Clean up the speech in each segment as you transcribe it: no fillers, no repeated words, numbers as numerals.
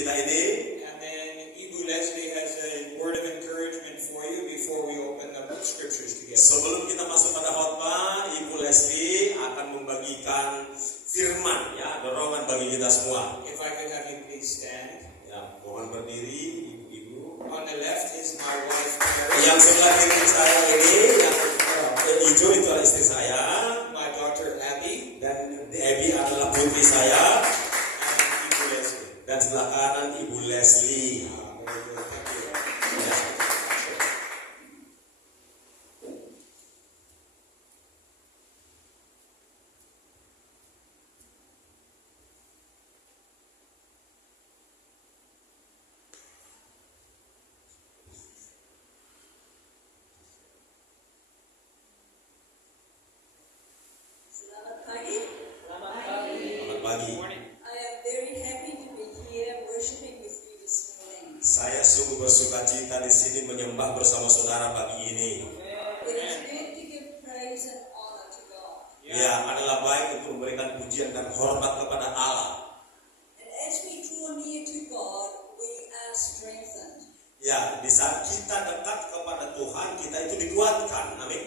kita ini. And then Ibu Leslie has a word of encouragement for you before we open the scriptures together. Sebelum kita masuk pada khotbah, Ibu Leslie akan membagikan firman, ya, dorongan bagi kita semua. If I could have you please stand. Ya, mohon berdiri, ibu-ibu. On the left is my wife Carrie. Yang sebelah kiri saya ini, yang hijau itu adalah istri saya. My daughter Abby. Dan Abby adalah putri saya. And Ibu Leslie. Dan sebelah kanan Ibu Leslie. Very good. Thank you. Ya. Selamat pagi. Selamat pagi. I am very happy to be here worshiping with you this morning. Saya sungguh bersuka cita di sini menyembah bersama saudara pagi ini. It is good to give praise and honor to God. Ya, adalah baik untuk memberikan pujian dan hormat kepada Allah. And as we draw near to God, we are strengthened. Ya, di saat kita dekat kepada Tuhan, kita itu dikuatkan. Amin.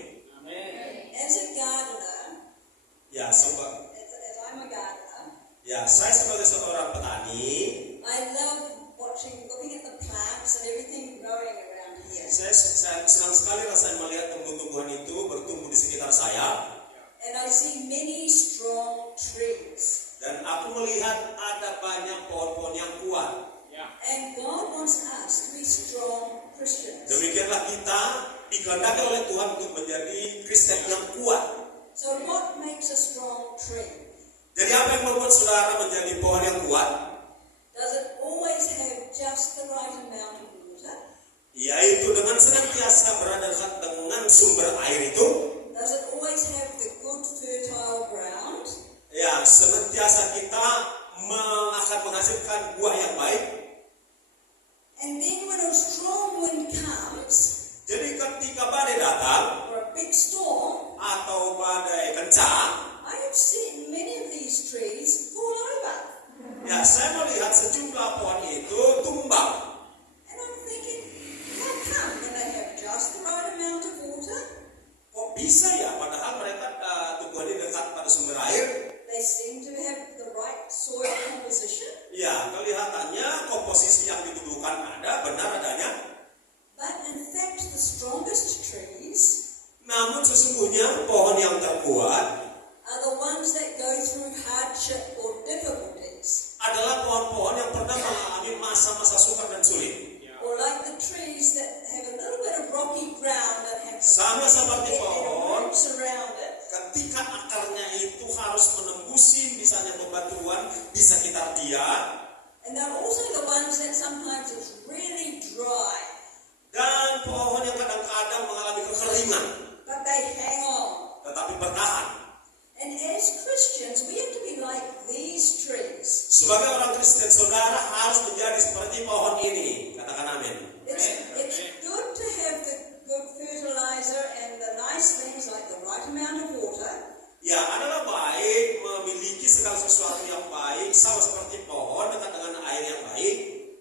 As a gardener, Ya, as I'm a gardener, saya sebagai seorang petani, I love looking at the plants and everything growing around here. saya senang sekali rasanya melihat tumbuh-tumbuhan itu bertumbuh di sekitar saya. And I see many strong trees. Dan aku melihat ada banyak pohon-pohon yang kuat. And God wants us to be strong Christians. Demikianlah kita dikehendaki oleh Tuhan untuk menjadi Kristen yang kuat. So what makes a strong tree? Jadi apa yang membuat saudara menjadi pohon yang kuat? Does it always have just the right amount of water? Yaitu dengan senantiasa berada dekat dengan sumber air itu. Does it always have the good fertile ground? Ya, senantiasa kita akan menghasilkan buah yang baik. And then when a strong wind comes, Jadi ketika badai datang or a big storm, atau badai kencang, I have seen many of these trees fall over. ya saya melihat sejumlah pohon itu tumbang. And I'm thinking, how come when they have just the right amount of water, Kok bisa ya? Padahal mereka tumbuhan di dekat pada sumber air. they seem to have the right soil composition? Ya, kelihatannya komposisi yang dibutuhkan ada, benar adanya. But in fact, the strongest trees Namun sesungguhnya pohon yang terkuat are the ones that go through hardship or difficulties. adalah pohon-pohon yang pernah mengalami masa-masa sukar dan sulit. Or like the trees that have a little bit of rocky ground that have Sama seperti pohon, roots around it. ketika akarnya itu harus menembusi misalnya bebatuan di sekitar dia. And they're also the ones that sometimes it's really dry, Dan pohon yang kadang-kadang mengalami kekeringan, but they hang on. tetapi bertahan. And as Christians, we have to be like these trees. Sebagai orang Kristen, saudara harus menjadi seperti pohon ini. Katakan amin. It's good to have the good fertilizer and the nice things like the right amount of water. Ya, adalah baik memiliki segala sesuatu yang baik, sama seperti pohon dekat dengan air yang baik.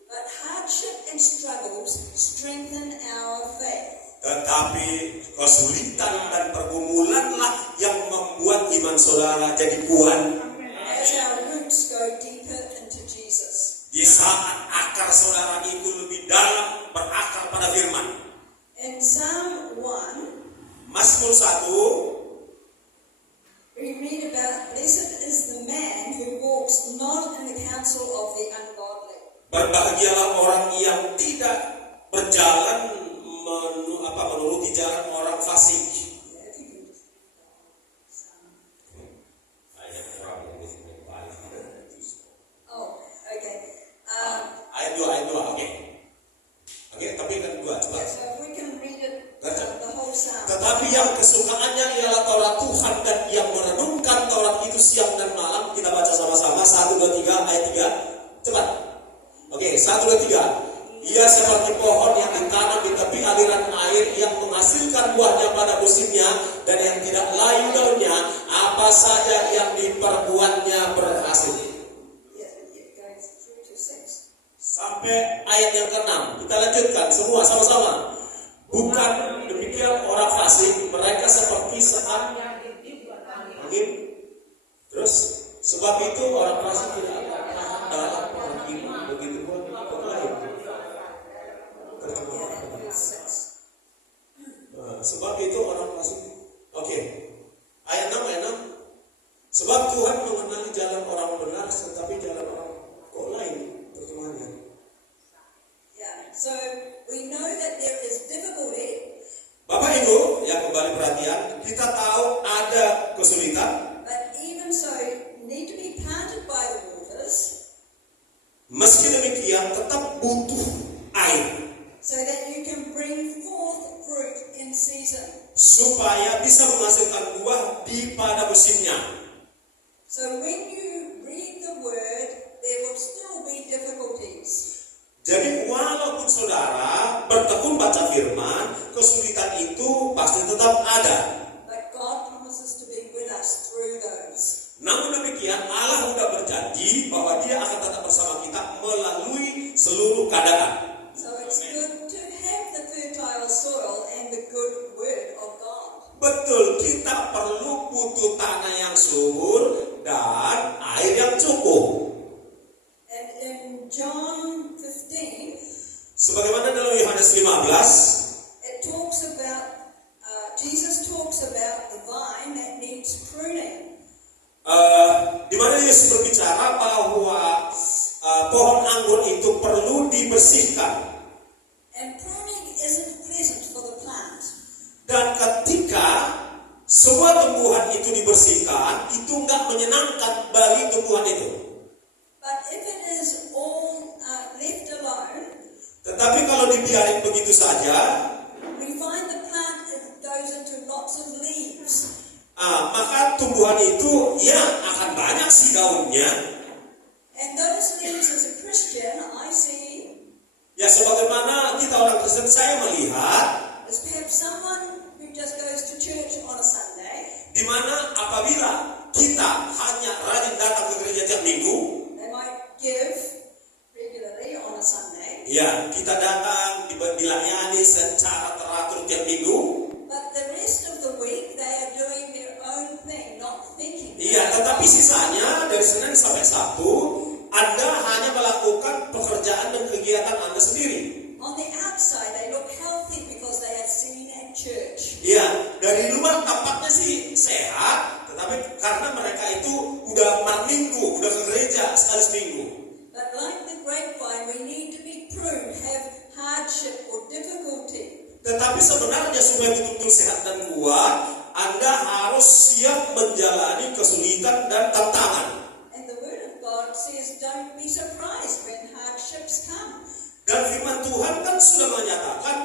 But hardship and struggles strengthen our faith. Tetapi kesulitan dan pergumulanlah yang membuat iman saudara jadi kuat. As our roots go deeper into Jesus. Di saat akar saudara itu lebih dalam berakar pada firman. In Psalm 1, Mazmur 1, we read about, blessed is the man who walks not in the counsel of the ungodly. berbahagialah orang yang tidak berjalan menuruti jalan orang fasik. Oh, okay. Ayat 2, oke. Oke, tapi kan 2, coba. So if we can read it, the whole psalm. Tetapi yang kesukaannya ialah Taurat Tuhan dan yang merenungkan Taurat itu siang dan malam. Kita baca sama-sama 1, 2, 3, ayat 3. Cepat. Oke, 1, 2, 3. Ia seperti pohon yang ditanam di tepi aliran air yang menghasilkan buahnya pada musimnya dan yang tidak layu daunnya, apa saja yang diperbuatnya berhasil. Yeah, it goes through to 6. Bukan demikian orang fasik, mereka seperti sekat angin. Terus sebab itu orang fasik tidak akan tahan dalam penghakiman, begitu pun orang lain. Sebab itu orang fasik. Oke. Ayat 6. Sebab Tuhan mengenali jalan orang benar, tetapi jalan orang kok lain pertemuannya. Yeah. So we know that there is difficulty, Bapak Ibu, yang kembali perhatian, kita tahu ada kesulitan. but even so, you need to be planted by the waters Meski demikian, tetap butuh air so that you can bring forth fruit in season. supaya bisa menghasilkan buah di pada musimnya. So when you read the word, there will still be difficulties. Jadi walaupun saudara bertekun baca firman, kesulitan itu pasti tetap ada. But God promises to be with us through those. Namun demikian, Allah sudah berjanji bahwa Dia akan tetap bersama kita melalui seluruh keadaan. So it's good to have the fertile soil and the good word of God. Betul, kita perlu butuh tanah yang subur dan air yang cukup. And in John 15, Sebagaimana dalam Yohanes 15, it talks about, Jesus talks about the vine that needs pruning. di mana Yesus berbicara bahwa pohon anggur itu perlu dibersihkan. And pruning isn't pleasant for the plant. Dan ketika semua tumbuhan itu dibersihkan, itu enggak menyenangkan bagi tumbuhan itu. But if it is all left alone, Tetapi kalau dibiarin begitu saja, we find the plant goes into lots of leaves. maka tumbuhan itu ya akan banyak sih daunnya. And those leaves, as a Christian, I see Ya sebagaimana kita orang Kristen, saya melihat as perhaps someone who just goes to church on a Sunday. di mana apabila kita hanya rajin datang ke gereja tiap minggu, They might give regularly on a Sunday, ya kita datang dilayani secara teratur tiap minggu. but the rest of the week they are doing their own thing, not thinking. Iya, tetapi sisanya dari Senin sampai Sabtu, Anda hanya melakukan pekerjaan dan kegiatan Anda sendiri. On the outside, they look healthy because they are seen at church. Iya, dari luar tampaknya sih sehat, tetapi karena mereka itu udah malam minggu, udah ke gereja sekali seminggu. But like the grapevine, we need to be pruned, have hardship or difficulty. Tetapi sebenarnya supaya betul-betul sehat dan kuat, Anda harus siap menjalani kesulitan dan tantangan. And the Word of God says, don't be surprised when hardships come. Dan firman Tuhan kan sudah menyatakan,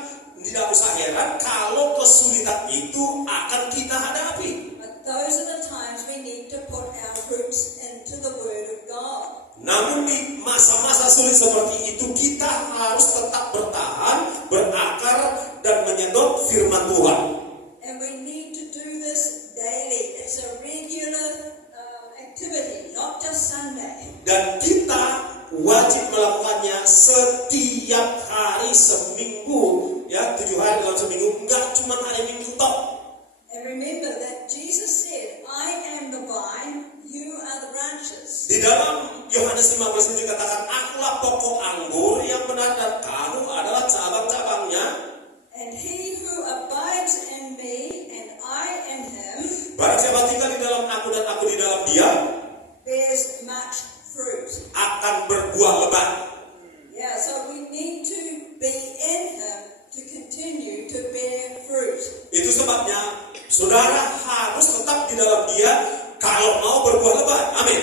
tidak usah heran kalau kesulitan itu akan kita hadapi. But those are the times we need to put our roots into the Word of God. Namun di masa-masa sulit seperti itu, kita harus tetap bertahan, berakar, dan menyedot firman Tuhan. And we need to do this daily. It's a regular activity, not just Sunday. Dan kita wajib melakukannya setiap hari seminggu, ya 7 hari dalam seminggu, enggak cuma hari Minggu toh. And remember that Jesus said, I am the vine, you are the branches. Di dalam Yohanes 15 itu dikatakan, akulah pokok anggur yang benar dan kamu adalah cabang-cabangnya. And he who abides in me and I in him Barang siapa tinggal di dalam aku dan aku di dalam dia, bears much fruit. akan berbuah lebat. Yeah, so we need to be in him to continue to bear fruit. Itu sebabnya saudara harus tetap di dalam dia kalau mau berbuah lebat. Amin.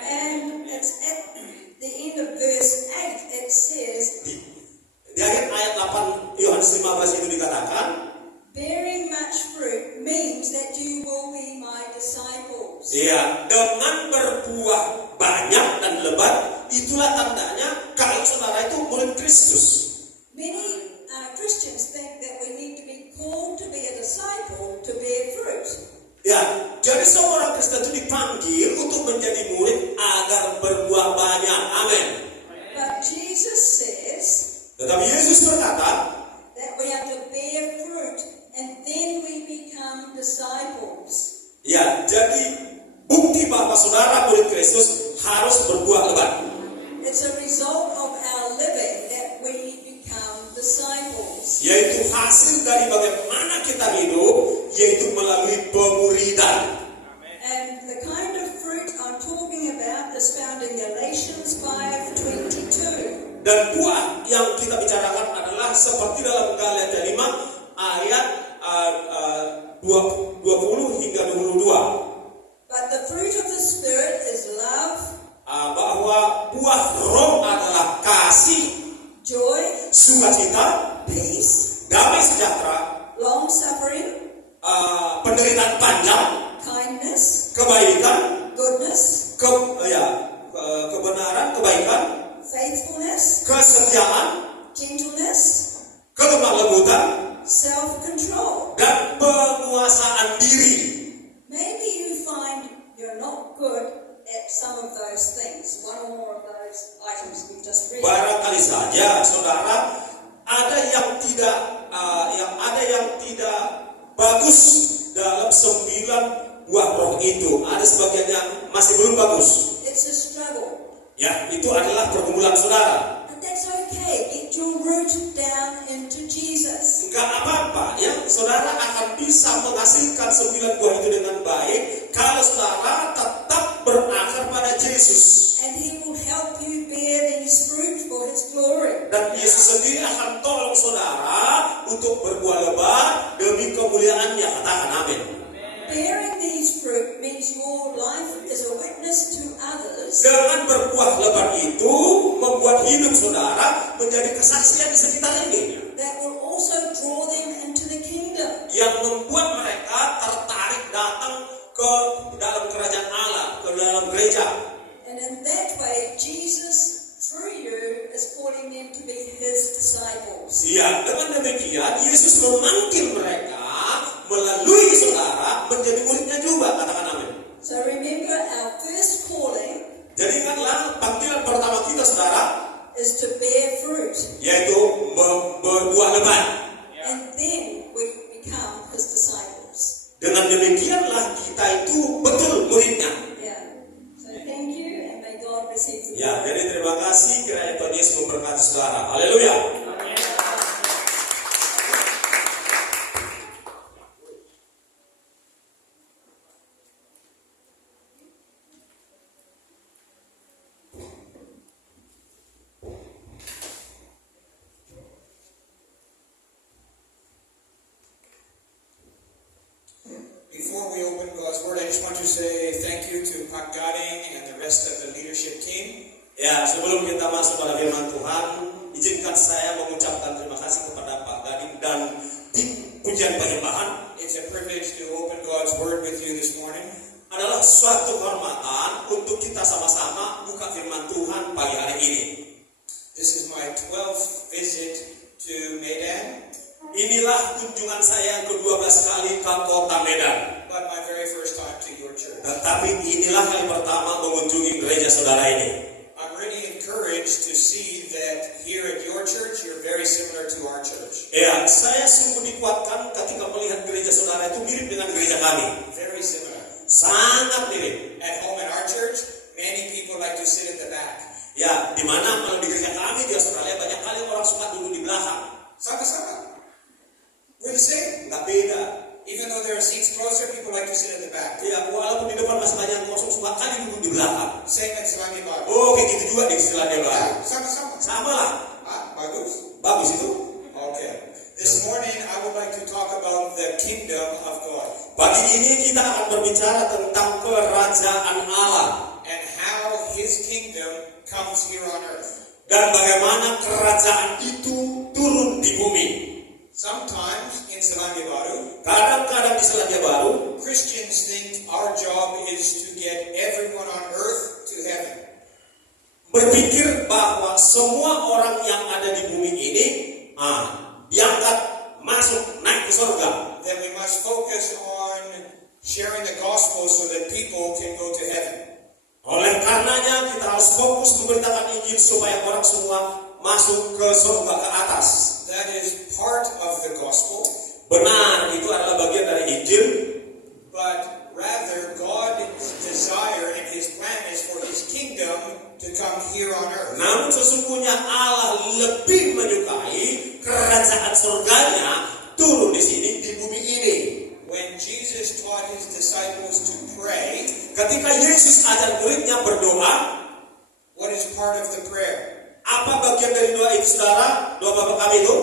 And it's at the end of verse 8, it says, Di akhir ayat 8 Yohanes 15 itu dikatakan, bearing much fruit means that you will be my disciples. iya, dengan berbuah banyak dan lebat, itulah tandanya kalau saudara itu murid Kristus. Many Christians think that we need to be called to be a disciple to bear fruit. Ya, jadi seorang Kristen itu dipanggil untuk menjadi murid agar berbuah banyak. Amin. But Jesus says Tetapi Yesus berkata, that we are to bear saudara murid Kristus harus berbuah lebat. It's a result of our living that we become disciples. Yaitu hasil dari bagaimana kita hidup, yaitu melalui pemuridan. And the kind of fruit I'm talking about is found in Galatians 5:22. Dan buah yang kita bicarakan adalah seperti dalam Galatia 5 ayat 20 hingga 22. But the fruit of the Spirit is love, Bahwa buah roh adalah kasih, joy, sukacita, peace, damai sejahtera, long-suffering, penderitaan panjang, kindness, kebaikan, goodness, kebenaran, kebaikan, faithfulness, kesetiaan, gentleness, kelemah lembutan, self-control. dan penguasaan diri. Maybe you find you're not good at some of those things, one or more of those items we've just read. Barangkali saja, saudara, ada yang tidak bagus dalam 9 buah roh itu. Ada sebagian yang masih belum bagus. It's a struggle. Ya, itu adalah pergumulan saudara. But that's okay. Get your root down into Jesus. Enggak apa-apa, ya. Saudara akan bisa menghasilkan 9 buah itu dengan baik kalau saudara tetap berakar pada Yesus. And He will help you bear these fruit for His glory. Dan Yesus sendiri akan tolong saudara untuk berbuah lebat demi kemuliaannya. Katakan amin. Bearing these fruit means your life is a witness to others. Dengan berbuah lebat itu membuat hidup saudara menjadi kesaksian di sekitar ini. That will also draw them into the kingdom. Yang membuat mereka tertarik datang ke dalam kerajaan Allah, ke dalam gereja. And in that way, Jesus, through you, is calling them to be His disciples. Ya, dengan demikian Yesus memanggil mereka melalui saudara menjadi muridnya juga. Katakan amin. So remember, our first calling Jadi ingatlah panggilan pertama kita saudara, is to bear fruit. yaitu berbuah lebat. And then we become His disciples. Dengan demikianlah kita itu betul muridnya. Yeah. So thank you, and may God receive the Ya, jadi terima kasih, kiranya Tuhan Yesus memberkati saudara. Haleluya. Before we open God's Word, I just want to say thank you to Pak Gading and the rest of the leadership team. Ya, sebelum kita masuk pada firman Tuhan, izinkan saya mengucapkan terima kasih kepada Pak Gading dan tim pujian penyembahan. It's a privilege to open God's Word with you this morning. Adalah suatu kehormatan untuk kita sama-sama buka firman Tuhan pagi hari ini. This is my 12th visit to Medan, Inilah kunjungan saya yang ke-12 kali ke kota Medan. but my very first time to your church. Tetapi inilah kali pertama mengunjungi gereja saudara ini. I'm really encouraged to see that here at your church, you're very similar to our church. Ya, saya sungguh dikuatkan ketika melihat gereja saudara itu mirip dengan gereja kami. Very similar. Sangat mirip. At home in our church, many people like to sit at the back. Ya, di mana kalau di gereja kami di Australia banyak kali orang suka duduk di belakang. Sama-sama. We're the same. Nggak beda. Even though there are seats closer, people like to sit at the back. Ya, walaupun di depan masih banyak yang kosong, suka kali duduk di belakang. Same at Selangor Bible. Oh, kayak gitu juga di istilahnya Bang. Yeah, sama-sama. Sama lah. Ah, bagus. Bagus itu. Okay. This morning, I would like to talk about the kingdom of God Pagi ini kita akan berbicara tentang kerajaan Allah and how His kingdom comes here on earth. dan bagaimana kerajaan itu turun di bumi. Sometimes in Selandia Baru, Kadang-kadang di Selandia Baru, Christians think our job is to get everyone on earth to heaven. berpikir bahwa semua orang yang ada di bumi ini diangkat masuk naik ke surga. That we must focus on sharing the gospel so that people can go to heaven. Oleh karenanya kita harus fokus memberitakan Injil supaya orang semua masuk ke surga ke atas. That is part of the gospel, Benar, itu adalah bagian dari Injil. but rather God's desire and here on earth. Namun sesungguhnya Allah lebih menyukai kerajaan surganya turun di sini, di bumi ini. When Jesus taught his disciples to pray, Ketika Yesus ajar muridnya berdoa, what is part of the prayer? apa bagian dari doa itu, saudara? Doa Bapa kami itu,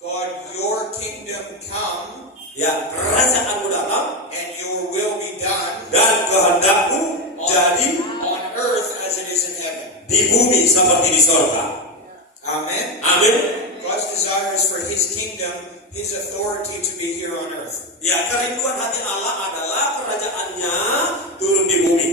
God, your kingdom come ya, kerajaanmu datang and your will be done dan kehendakmu jadi on earth as it is in heaven. di bumi seperti di surga. Amen. Amin. God's desire is for his kingdom, his authority to be here on earth. Ya, kerinduan hati Allah adalah kerajaannya turun di bumi.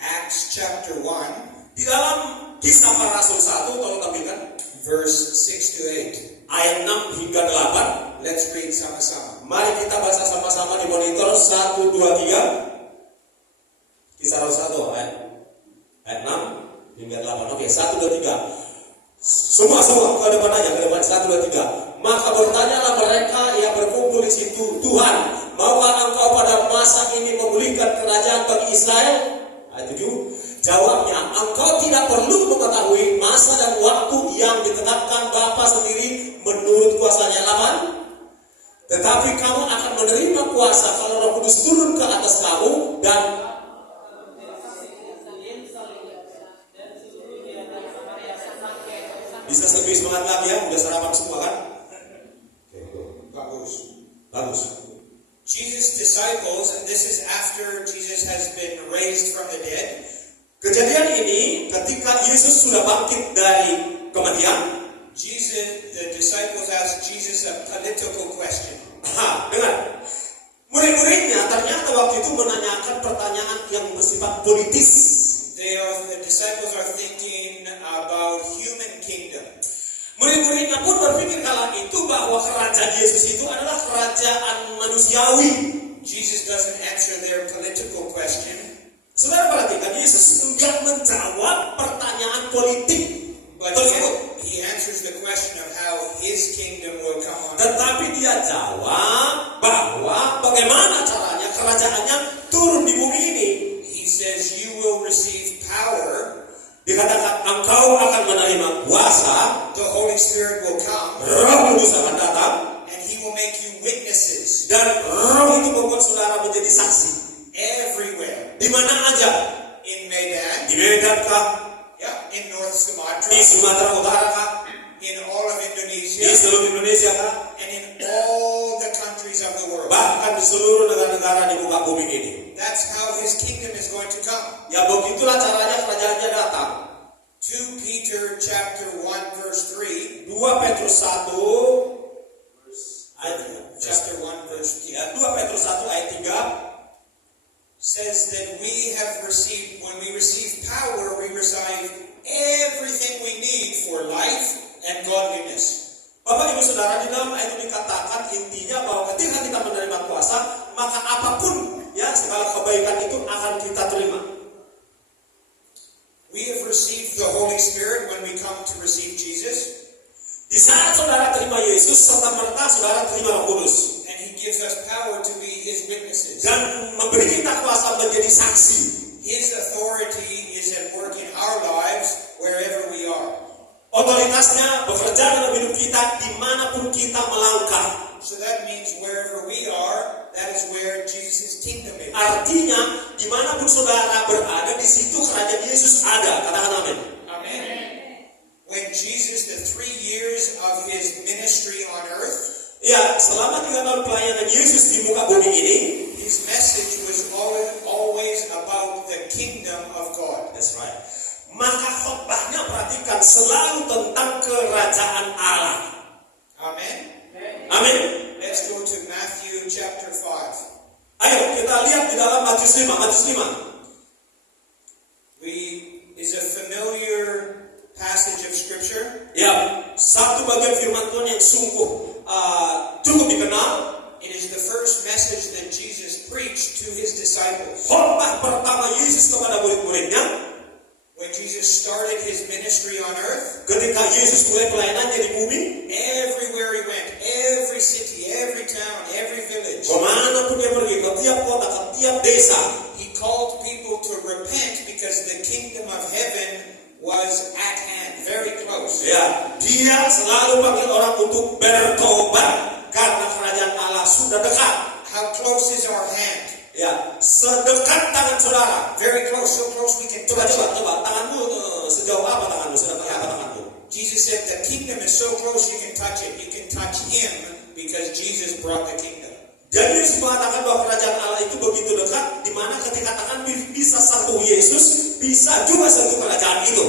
Acts chapter 1, Di dalam Kisah Para Rasul 1, tolong tampilkan verse 6 to 8. ayat 6 hingga 8. Let's read sama-sama. Mari kita baca sama-sama di monitor 1, 2, 3. Kisah Rasul 1 ayat 6 hingga 8. Oke, 1, 2, 3. Semua ke depan aja, ke depan 1, 2, 3. Maka bertanyalah mereka yang berkumpul di situ, Tuhan, maukah engkau pada masa ini memulihkan kerajaan bagi Israel? Ayat 7. Jawabnya, engkau tidak perlu mengetahui masa dan waktu yang ditetapkan Bapa sendiri menurut kuasanya. 8. Tetapi kamu akan menerima kuasa kalau Roh Kudus turun ke atas kamu dan bisa lebih semangat lagi ya, udah sarapan semua kan? Bagus. Jesus' disciples, and this is after Jesus has been raised from the dead. Kejadian ini ketika Yesus sudah bangkit dari kematian. The disciples asked Jesus a political question. Dengar. Murid-muridnya ternyata waktu itu menanyakan pertanyaan yang bersifat politis. The disciples are thinking about human kingdom. Murid-muridnya pun berpikir kala itu bahwa kerajaan Yesus itu adalah kerajaan manusiawi. Jesus doesn't answer their political question. Saudara perhatikan, Yesus enggak menjawab pertanyaan politik But tersebut. he answers the question of how his kingdom will come on earth. Tetapi dia jawab bahwa bagaimana caranya kerajaannya turun di bumi ini. He says, you will receive power. Dikatakan engkau akan menerima kuasa, The Holy Spirit will come. Roh Kudus akan datang, And he will make you witnesses dan Roh itu membuat saudara menjadi saksi everywhere. di mana aja. In Medan, Di Medan kah? in North Sumatra, Di Sumatera Utara kah? in all of Di Indonesia, seluruh Indonesia kah? and in all the countries of the world. Bahkan di seluruh negara-negara di muka bumi ini. That's how his kingdom is going to come. Ya begitulah caranya kerajaannya datang. 2 Peter chapter 1 verse 3. 2 Petrus 1 ayat Chapter 1 verse 3 ya, 2 Petrus 1 ayat 3 says that when we receive power, we receive everything we need for life and godliness. Bapak Ibu Saudara, di dalam ayat itu dikatakan intinya bahwa ketika kita menerima kuasa, maka apapun ya segala kebaikan itu akan kita terima. We have received the Holy Spirit when we come to receive Jesus. Di saat saudara terima Yesus, serta merta saudara terima Roh Kudus. And he gives us power to be his witnesses. Dan memberi kita kuasa menjadi saksi. His authority is at work in our lives wherever we are. Otoritasnya bekerja dalam hidup kita dimanapun kita melangkah. So that means wherever we are, that is where Jesus' kingdom is. Artinya, dimanapun saudara berada, di situ kerajaan Yesus ada. Katakan amin. Amen. When Jesus, the 3 years of his ministry on earth, Ya, selama 3 tahun pelayanan Yesus di muka bumi ini, his message was always about the kingdom of God. that's right. Maka khotbahnya perhatikan selalu tentang kerajaan Allah. Amen. Amin. Let's go to Matthew chapter 5. Ayo kita lihat di dalam Matius 5. Matius 5. Is a familiar passage of scripture. Ya, satu bagian firman Tuhan yang sungguh cukup dikenal. It is the first message that Jesus preached to his disciples. Khotbah pertama Yesus kepada murid-muridnya When Jesus started his ministry on earth, ketika Yesus mulai pelayanannya di bumi. everywhere he went, every city, every town, every village, Kemana pun dia pergi, ke tiap kota, ke tiap desa, he called people to repent because the kingdom of heaven bertobat karena kerajaan Allah sudah dekat. How close is our hand? Ya, sedekat tangan saudara. Very close, so close we can Coba touch it. tanganmu sejauh apa tanganmu? Sedekat apa tanganmu? Jesus said the kingdom is so close you can touch it. You can touch him because Jesus brought the kingdom. Jadi Yesus mengatakan bahwa kerajaan Allah itu begitu dekat, di mana ketika tangan bisa sentuh Yesus, bisa juga sentuh kerajaan itu.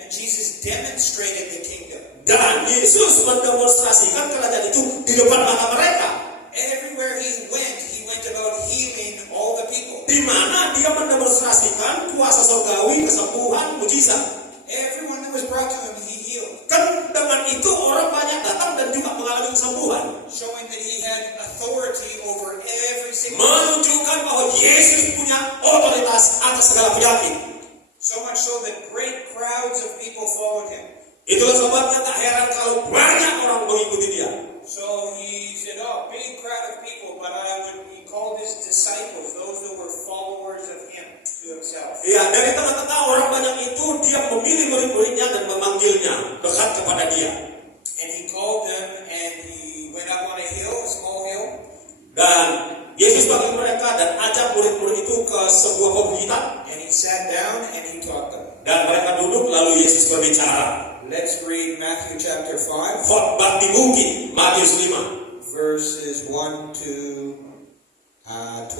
And Jesus demonstrated the kingdom. Dan Yesus mendemonstrasikan kerajaan itu di depan mata mereka. Everywhere he went about healing all the people. Di mana dia mendemonstrasikan kuasa surgawi, kesembuhan, mujizat. Everyone that was brought to him, he healed. Kan dengan itu orang banyak datang dan juga mengalami kesembuhan. Showing that he had authority over every single Menunjukkan bahwa Yesus punya otoritas atas segala penyakit. So much so that great crowds of people followed him. Itulah sebabnya tak heran kalau banyak orang mengikuti dia. So he said, oh, big crowd of people, but he called his disciples, those that were followers of him, to himself. Ya, dari tengah-tengah orang banyak itu, dia memilih murid-muridnya dan memanggilnya dekat kepada dia. And he called them, and he went up on a hill, a small hill. Dan Yesus panggil mereka dan ajak murid-murid itu ke sebuah pegunungan. And he sat down and he taught them. Dan mereka duduk, lalu Yesus berbicara. Let's read Matthew chapter 5, Khotbah di bukit, Matius 5. verses 1 to 12.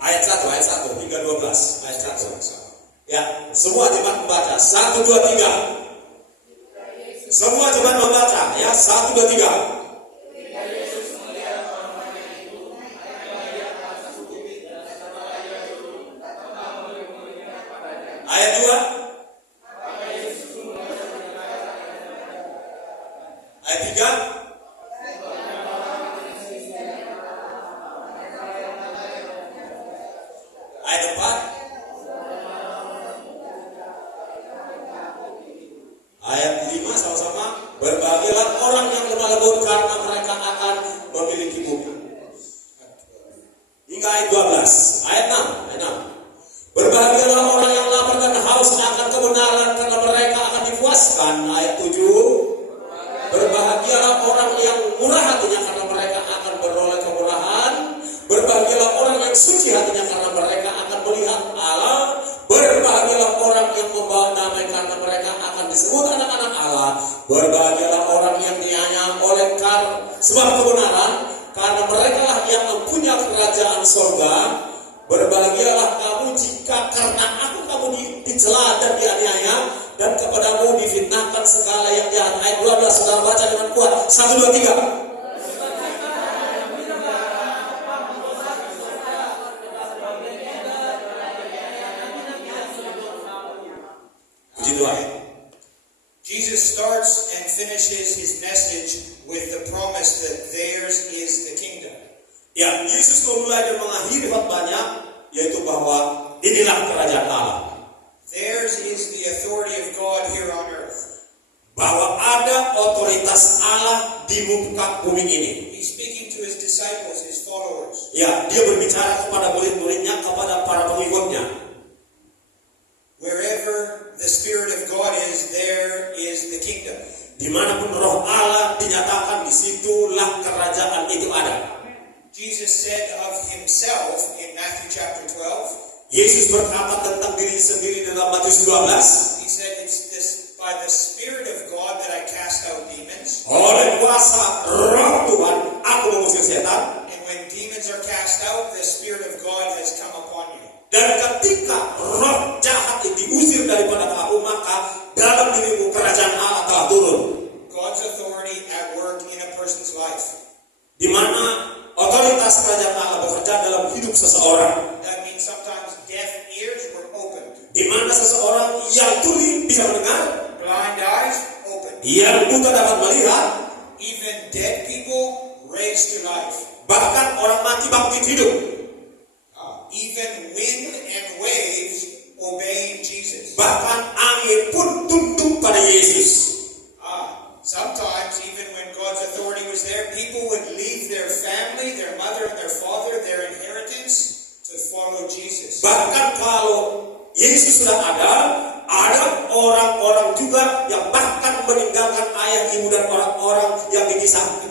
Ayat 1 hingga 12. Ayat 1. Ya, semua jemaat membaca. 1, 2, 3. Semua jemaat membaca. Ya, 1, 2, 3. Ayat 2. Ayat 3. Ayat 4. Ayat 5 sama-sama. Berbahagialah orang yang lemah lembut karena mereka akan memiliki bumi. Hingga ayat 12. Ayat 6. Berbahagialah orang yang lapar dan haus akan kebenaran karena mereka akan dipuaskan. Ayat 7. Berbahagialah orang yang murah hatinya karena mereka akan beroleh kemurahan. Berbahagialah orang yang suci hatinya karena mereka akan melihat Allah. Berbahagialah orang yang membawa damai karena mereka akan disebut anak-anak Allah. Berbahagialah orang yang dianyam oleh sebab kebenaran karena mereka lah yang mempunyai kerajaan surga. Berbahagialah kamu jika karena aku kamu dicela dan dianiaya dan kepadamu difitnahkan segala yang jahat. Ayat 12, saudara baca dengan kuat. 1, 2, 3. Puji Tuhan. Jesus starts and finishes his message with the promise that theirs is the kingdom. Ya, Yesus memulai dan mengakhiri khotbahnya, yaitu bahwa inilah kerajaan Allah. Theirs is the authority of God here on earth. Bahwa ada otoritas Allah di muka bumi ini. He's speaking to his disciples, his followers. Ya, dia berbicara kepada murid-muridnya, kepada para pengikutnya. Wherever the Spirit of God is, there is the kingdom. Dimanapun roh Allah dinyatakan, disitulah kerajaan itu ada. Jesus said of himself in Matthew chapter 12, Yesus berkata tentang diri sendiri dalam Matius 12. he said, it's this by the Spirit of God that I cast out demons. Oleh kuasa roh Tuhan, aku mengusir setan. And when demons are cast out, the Spirit of God has come upon you. Dan ketika roh jahat itu diusir daripada kamu, maka dalam dirimu kerajaan Allah telah turun. God's authority at work in a person's life. Di mana otoritas kerajaan Allah bekerja dalam hidup seseorang. That means sometimes deaf ears were opened. Di mana seseorang yang tuli bisa mendengar, Blind eyes opened. yang buta dapat melihat, Even dead people raised to life. bahkan orang mati bangkit hidup. Even wind and waves obeying Jesus. Bahkan angin pun tunduk pada Yesus. Sometimes even when God's authority was there, people would leave their family, their mother and their father, their inheritance to follow Jesus. Bahkan kalau Yesus sudah ada orang-orang juga yang bahkan meninggalkan ayah, ibu, dan orang-orang yang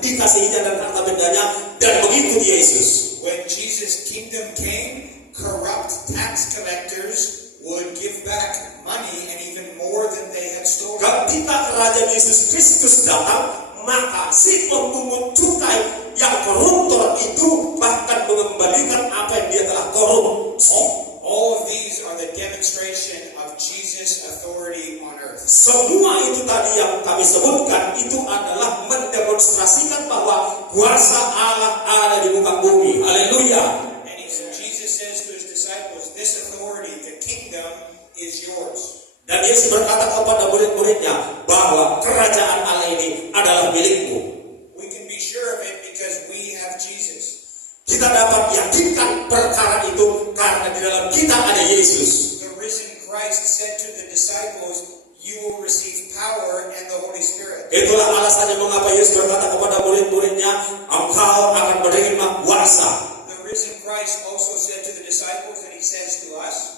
dikasihinya dan harta bendanya dan mengikuti Yesus. When Jesus' kingdom came, corrupt tax collectors would give back money and even more than they had stolen. Ketika kerajaan Yesus Kristus datang, maka si pemungut cukai yang koruptor itu bahkan mengembalikan apa yang dia telah korupsi. All of these are the demonstration of Jesus' authority on earth. Semua itu tadi yang kami sebutkan itu adalah mendemonstrasikan bahwa kuasa Allah ada di muka bumi. Haleluya. And Jesus says to his disciples, this authority, the kingdom, is yours. Dan Yesus berkata kepada murid-muridnya bahwa kerajaan Allah ini adalah milikmu. We can be sure of it because we have Jesus. Kita dapat yakinkan perkara itu karena di dalam kita ada Yesus. The risen Christ said to the disciples, you will receive power and the Holy Spirit. Itulah alasannya mengapa Yesus berkata kepada murid-muridnya, engkau akan menerima kuasa. The risen Christ also said to the disciples, and he says to us,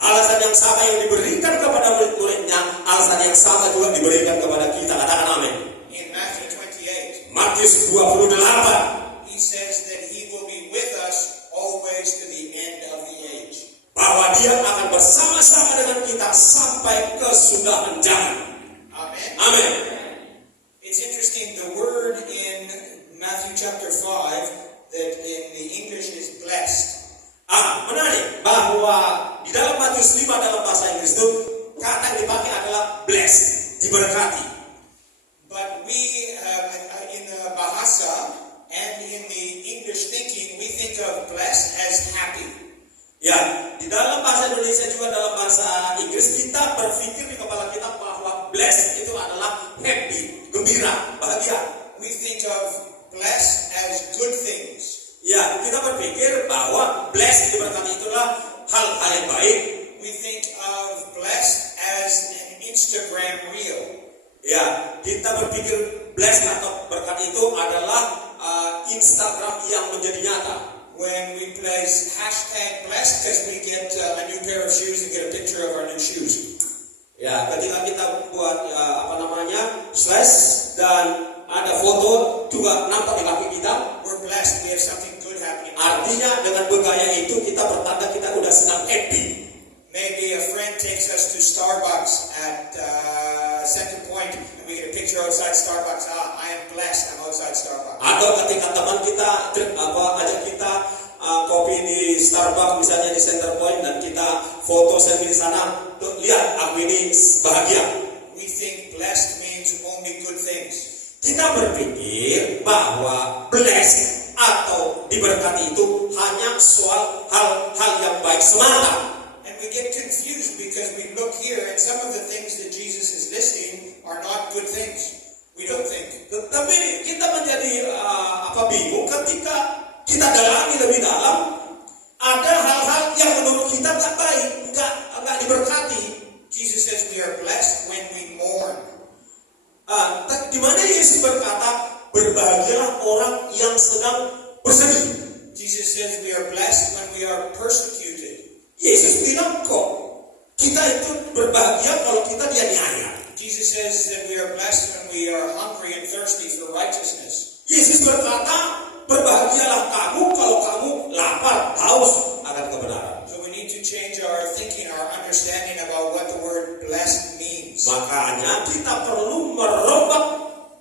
Alasan yang sama yang diberikan kepada murid-muridnya, alasan yang sama juga diberikan kepada kita. Katakan amin. in Matthew 28, Matius 28. he says that he will be with us always to the end of the age. Bahwa dia akan bersama-sama dengan kita sampai kesudahan zaman. Amen. Amin. It's interesting, the word in Matthew chapter 5 that in the English is blessed. Menarik bahwa di dalam Matius 5 dalam bahasa Inggris itu kata yang dipakai adalah blessed, diberkati. But we, in the Bahasa and in the English thinking, we think of blessed as happy. Ya, di dalam bahasa Indonesia juga dalam bahasa Inggris kita berpikir di kepala kita bahwa blessed itu adalah happy, gembira, bahagia. We think of blessed as good things. Ya, kita berpikir bahwa blessed diberkati itulah hal-hal yang baik. We think of blessed as an Instagram reel. Ya, kita berpikir blessed atau berkat itu adalah Instagram yang menjadi nyata. When we place hashtag blessed because we get a new pair of shoes and get a picture of our new shoes. Ya, ketika kita buat slash dan ada foto juga nampak di kaki kita. We're blessed. We have something good happening. Artinya dengan bergaya itu kita bertanda kita udah sedang happy. Maybe a friend takes us to Starbucks at Center Point and we get a picture outside Starbucks. I am blessed. I'm outside Starbucks. Atau ketika teman kita ajak kita kopi di Starbucks misalnya di Center Point dan kita foto selfie di sana, tuh lihat aku ini bahagia. We think blessed means only good things. Kita berpikir bahwa blessed atau diberkati itu hanya soal hal-hal yang baik semata. And we get confused because we look here and some of the things that Jesus is listing are not good things. We don't think. Tetapi kita menjadi bingung ketika kita dalami lebih dalam, ada hal-hal yang menurut kita tak baik, enggak diberkati. Jesus says we are blessed when we mourn. Di mana Yesus berkata, berbahagialah orang yang sedang bersedih. Jesus says we are blessed when we are persecuted. Yesus bilang kok, kita itu berbahagia kalau kita dianiaya. Jesus says that we are blessed when we are hungry and thirsty for righteousness. Yesus berkata, berbahagialah kamu kalau kamu lapar, haus akan kebenaran. So we need to change our thinking, our understanding about what the word blessed means. Makanya kita perlu merombak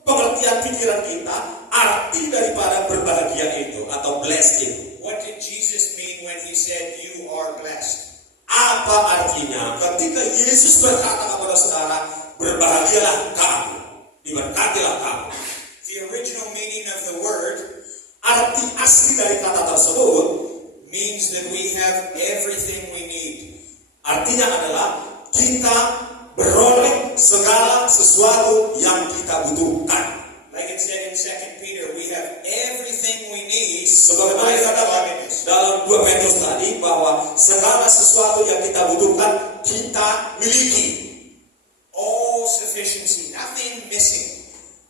pengertian pikiran kita, arti daripada berbahagia itu atau blessed itu. What did Jesus mean when he said you are blessed? Apa artinya ketika Yesus berkata kepada saudara, berbahagialah kamu, diberkatilah kamu. The original meaning of the word Arti asli dari kata tersebut means that we have everything we need. artinya adalah kita beroleh segala sesuatu yang kita butuhkan. Like it said in 2 Peter, we have everything we need Sebagaimana for dikatakan godliness. dalam 2 Petrus tadi bahwa segala sesuatu yang kita butuhkan kita miliki. All sufficiency, nothing missing.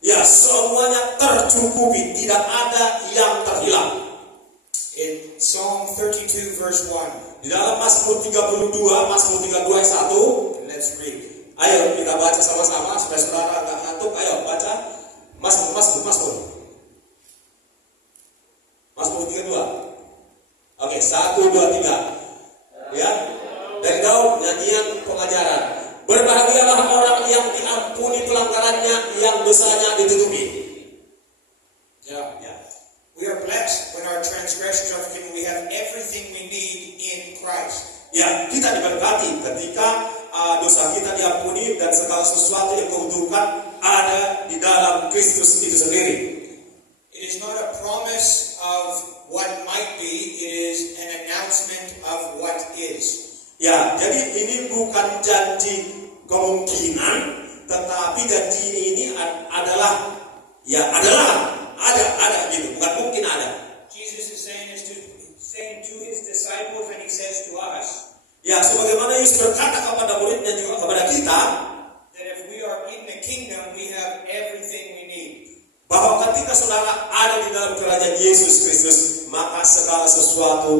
Ya, semuanya tercukupi, tidak ada yang terhilang. In Psalm 32 verse 1, Di dalam Mazmur 32 ayat 1, let's read. Ayo kita baca sama-sama supaya saudara agak ngantuk. Ayo baca Mazmur 32. Oke, 1, 2, 3. Ya. Dari Daud, nyanyian pengajaran. Berbahagialah orang yang diampuni pelanggarannya, yang dosanya ditutupi. Yeah. Ya. We are blessed when our transgressions are forgiven. We have everything we need in Christ. Ya, kita diberkati ketika dosa kita diampuni dan segala sesuatu yang kau butuhkan ada di dalam Kristus itu sendiri. It is not a promise of what might be, it is an announcement of what is. Ya, jadi ini bukan janji kemungkinan, tetapi janji ini adalah ada gitu, bukan mungkin ada. Jesus is saying to his disciples, and he says to us, Ya, sebagaimana Yesus berkata kepada muridnya juga kepada kita, that if we are in the kingdom, we have everything we need. bahwa ketika saudara ada di dalam kerajaan Yesus Kristus, maka segala sesuatu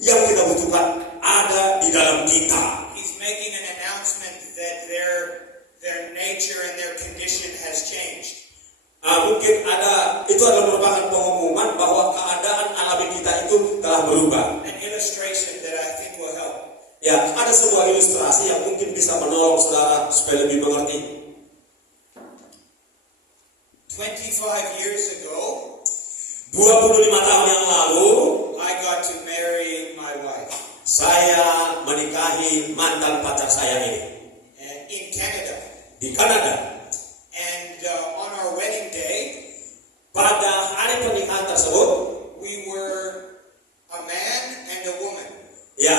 yang kita butuhkan ada di dalam kita. He's making an announcement that their nature and their condition has changed. Mungkin itu adalah merupakan pengumuman bahwa keadaan alami kita itu telah berubah. An illustration that I think will help. Ya, ada sebuah ilustrasi yang mungkin bisa menolong saudara supaya lebih mengerti. 25 years ago, 25 tahun yang lalu, I got to marry my wife saya menikahi mantan pacar saya ini in Canada. di Kanada. And on our wedding day, Pada hari pernikahan tersebut, we were a man and a woman. ya,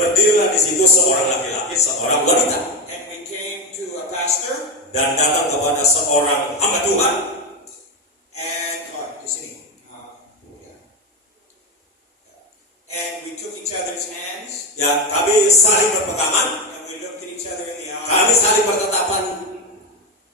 berdirilah di situ seorang laki-laki, seorang wanita, And we came to a pastor, dan datang kepada seorang hamba Tuhan. and di sini. Yeah. And we took each other's hands, Ya, kami saling berpegangan, and we looked at each other in the kami eyes saling bertatapan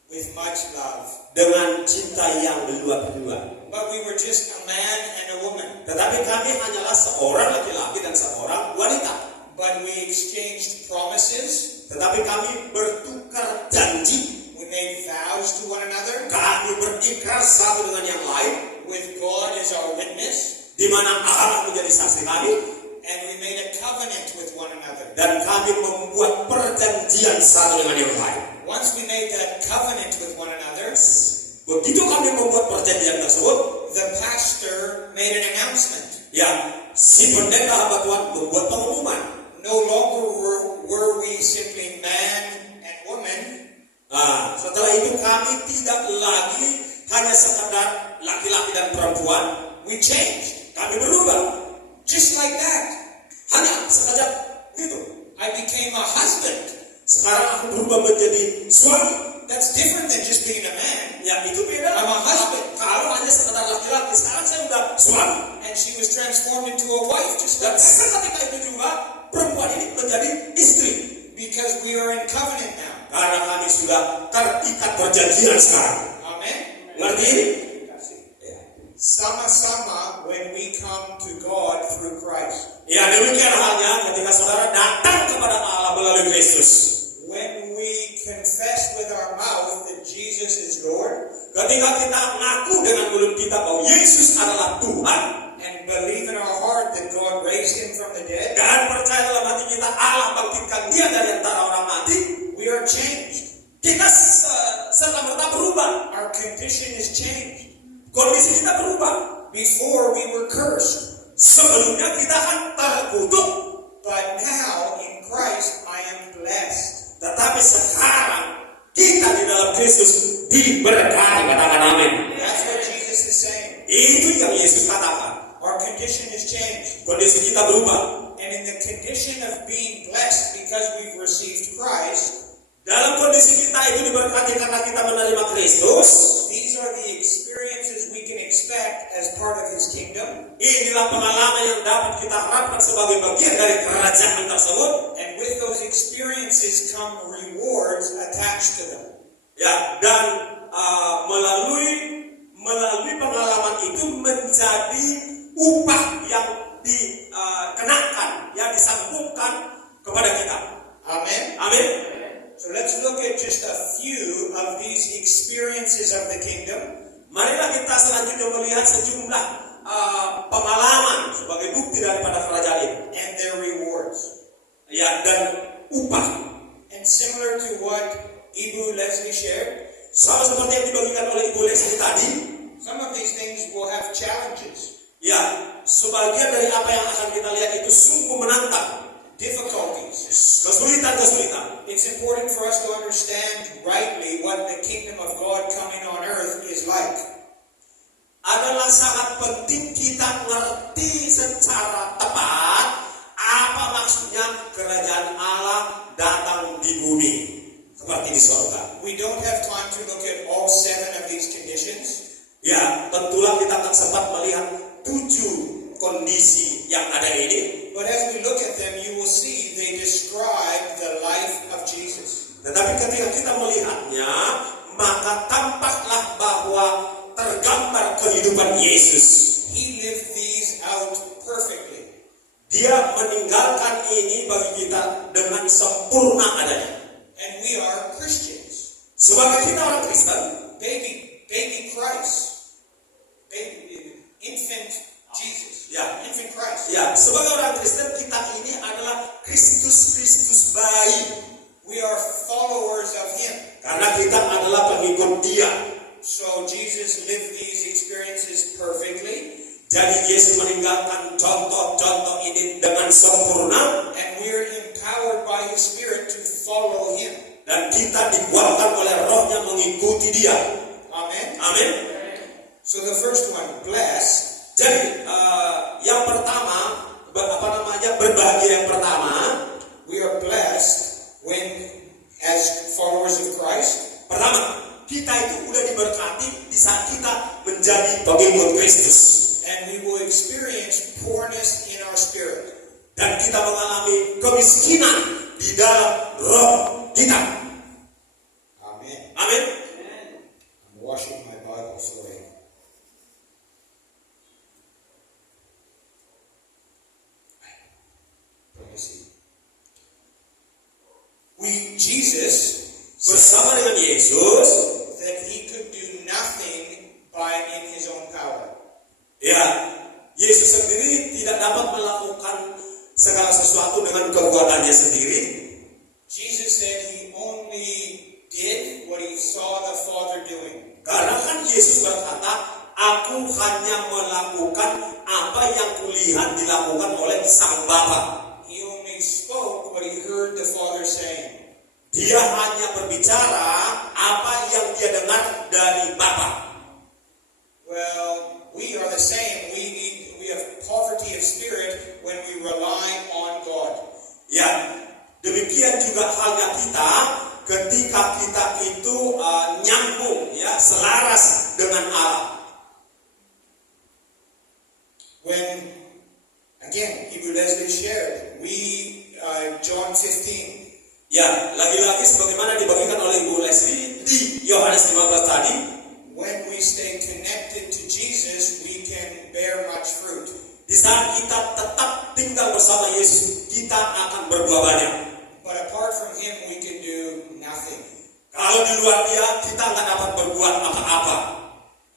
with much love. dengan cinta yang meluap-luap. But we were just a man and a woman. Tetapi kami hanyalah seorang laki-laki dan seorang wanita. But we exchanged promises. Tetapi kami bertukar janji, We made vows to one another. kami berikrar satu dengan yang lain, With God as our witness. di mana Allah menjadi saksi kami, And we made a covenant with one another. dan kami membuat perjanjian satu dengan yang lain. Once we made that covenant with one another, Begitu kami membuat perjanjian tersebut, the pastor made an announcement. ya, si pendeta hamba Tuhan membuat pengumuman. No longer were we simply man and woman, Setelah itu kami tidak lagi hanya sekedar laki-laki dan perempuan. we changed. Kami berubah. Just like that. Hanya sekejap gitu. I became a husband. Sekarang aku berubah menjadi suami. That's different than just being a man. Ya, itu beda. I'm a husband. Kalau hanya sekedar laki-laki, sekarang saya udah suami. And she was transformed into a wife just Dan like that. ketika itu juga perempuan ini menjadi istri. Because we are in covenant now. Karena kami sudah terikat perjanjian sekarang. Amen. Ngerti ini? Ya. Sama-sama when we come to God through Christ. Ya, demikian halnya ketika saudara datang kepada Allah melalui Kristus. When we confess with our mouth that Jesus is Lord Ketika kita mengaku dengan mulut kita bahwa Yesus adalah Tuhan, and believe in our heart that God raised him from the dead, dan percaya dalam hati kita Allah bangkitkan dia dari antara orang mati, we are changed. kita serta-merta berubah. Our condition is changed. Kondisi kita berubah. Before we were cursed, Sebelumnya kita kan terkutuk, but now in Christ I am blessed. tetapi sekarang kita di dalam Kristus diberkati. Katakan amin. That's what Jesus is saying. Itu yang Yesus katakan. Our condition is changed. Kondisi kita berubah. And in the condition of being blessed because we've received Christ, Dalam kondisi kita itu diberkati karena kita menerima Kristus. these are the experiences we can expect as part of his kingdom. Inilah pengalaman yang dapat kita harapkan sebagai bagian dari kerajaan tersebut. And with those experiences come rewards attached to them. Ya, dan melalui pengalaman itu menjadi upah yang dikenakan, yang disambungkan kepada kita. Amen. Amin. So let's look at just a few of these experiences of the kingdom. Marilah kita selanjutnya melihat sejumlah pengalaman sebagai bukti daripada kerajaan ini. And their rewards. Ya, dan upah. And similar to what Ibu Leslie shared, Sama seperti yang dibagikan oleh Ibu Leslie tadi, some of these things will have challenges, ya, sebagian dari apa yang akan kita lihat itu sungguh menantang, difficulties. kesulitan-kesulitan. It's important for us to understand rightly what the kingdom of God coming on earth is like. Adalah sangat penting kita ngerti secara tepat apa maksudnya kerajaan Allah datang di bumi seperti di surga. We don't have time to look at all 7 of these conditions, Ya, tentulah kita akan sempat melihat 7 kondisi yang ada ini. but as we look at them, you will see they describe the life of Jesus. Tetapi ketika kita melihatnya, maka tampaklah bahwa tergambar kehidupan Yesus. He lived these out perfectly. Dia meninggalkan ini bagi kita dengan sempurna adanya. And we are Christians. Sebagai kita orang Kristen, Baby Christ. Infant Jesus. Ya. Infant Christ. ya, sebagai orang Kristen kita ini adalah Kristus bayi. We are followers of Him. Karena kita adalah pengikut Dia. So Jesus lived these experiences perfectly. Jadi Yesus meninggalkan contoh-contoh ini dengan sempurna. And we're empowered by His Spirit to follow Him. Dan kita dikuatkan oleh Rohnya mengikuti Dia. Amen. Amin. So the first one, blessed. Jadi yang pertama, berbahagia yang pertama, We are blessed when, as followers of Christ, pertama kita itu udah diberkati di saat kita menjadi pengikut Kristus. and we will experience poorness in our spirit. Dan kita mengalami kemiskinan di dalam roh kita. Amen. Amin. I'm washing my Bible, sorry. Let me see. Jesus, Bersama dengan Yesus, that He could do nothing by in His own power. ya, Yesus sendiri tidak dapat melakukan segala sesuatu dengan kekuatannya sendiri. Jesus said He only did what He saw the Father doing. Karena kan Yesus berkata, aku hanya melakukan apa yang kulihat dilakukan oleh Sang Bapa. He only spoke what He heard the Father saying. Dia hanya berbicara apa yang dia dengar dari Bapa. Well, we are the same. We have poverty of spirit when we rely on God. Ya, demikian juga halnya kita ketika kita itu nyambung, ya, selaras dengan Allah. When, again, Ibu Leslie shared, John 15, Ya, lagi-lagi sebagaimana dibagikan oleh Ibu Leslie di Yohanes 15 tadi, when we stay connected to Jesus, we can bear much fruit. di saat kita tetap tinggal bersama Yesus, kita akan berbuah banyak. But apart from Him, we can do nothing. Kalau di luar Dia, kita nggak dapat berbuat apa-apa.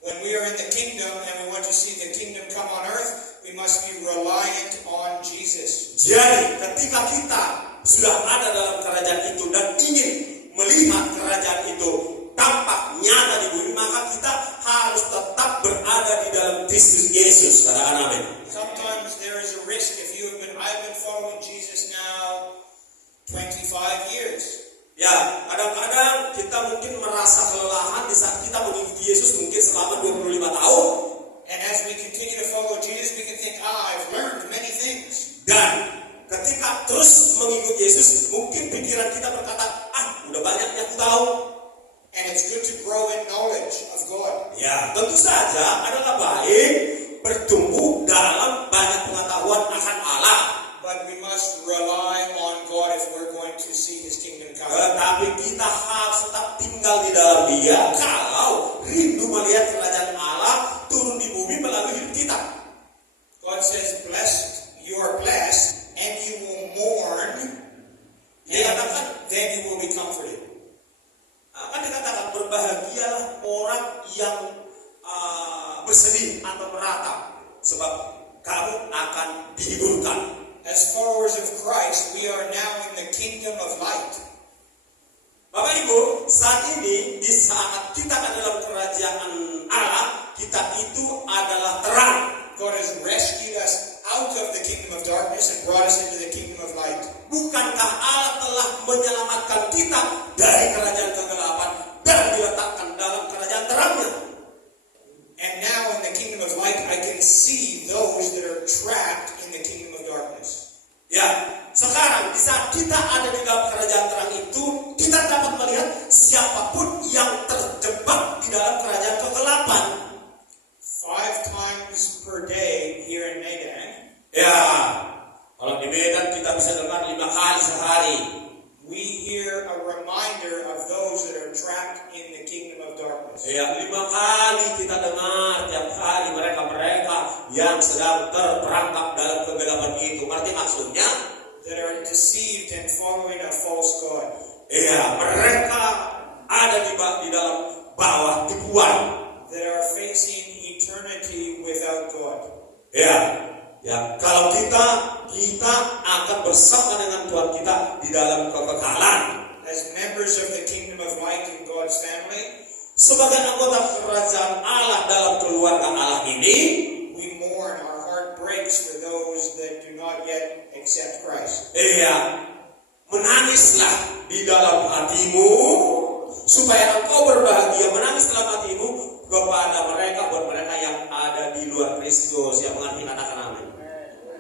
When we are in the kingdom and we want to see the kingdom come on earth, we must be reliant on Jesus. Jadi, ketika kita sudah ada dalam kerajaan itu dan ingin melihat kerajaan itu tampak nyata di bumi, maka kita harus tetap berada di dalam Kristus Yesus. Katakan amin. Sometimes there is a risk if I've been following Jesus now 25 years. Ya, kadang-kadang kita mungkin merasa kelelahan di saat kita mengikuti Yesus mungkin selama 25 tahun. And as we continue to follow Jesus, we can think, I've learned many things. Dan ketika terus mengikuti Yesus, mungkin pikiran kita berkata, udah banyak yang aku tahu. And it's good to grow in knowledge of God. Ya, tentu saja adalah baik bertumbuh dalam banyak pengetahuan akan Allah. But we must rely on God if we're going to see His kingdom come. Tetapi kita harus tetap tinggal di dalam Dia kalau rindu melihat kerajaan Allah turun di bumi melalui hidup kita. God says, blessed, you are blessed, and you will mourn, Dia and katakan, then you will be comforted. kamu akan dihiburkan. As followers of Christ, we are now in the kingdom of light. Bapak Ibu, saat ini di saat kita ada dalam kerajaan Allah, kita itu adalah terang. God has rescued us out of the kingdom of darkness and brought us into the kingdom of light. Bukankah Allah telah menyelamatkan kita dari kerajaan kegelapan dan diletakkan dalam kerajaan terangnya? And now in the kingdom of light, I can see those that are trapped in the kingdom of darkness. Ya, sekarang di saat kita ada di dalam kerajaan terang itu, kita dapat melihat siapapun yang terjebak di dalam kerajaan kegelapan. 5 times per day here in Medan, Ya, kalau di Medan kita bisa dengar 5 kali sehari. we hear a reminder of those that are trapped in the kingdom of darkness. Ya, 5 kali kita dengar tiap hari mereka yang sedang terperangkap dalam kegelapan itu. Berarti maksudnya, That are deceived and following a false god. ya mereka ada di dalam bawah tipuan. That are facing eternity without God. Ya, kalau kita akan bersama dengan Tuhan kita di dalam kekekalan. As members of the kingdom of light in God's family, Sebagai anggota kerajaan Allah dalam keluarga Allah ini, we mourn, our heart breaks for those that do not yet accept Christ. Menangislah di dalam hatimu supaya engkau berbahagia. Menangis dalam hatimu kepada mereka, buat mereka yang ada di luar Kristus. Yang mengerti katakan amin.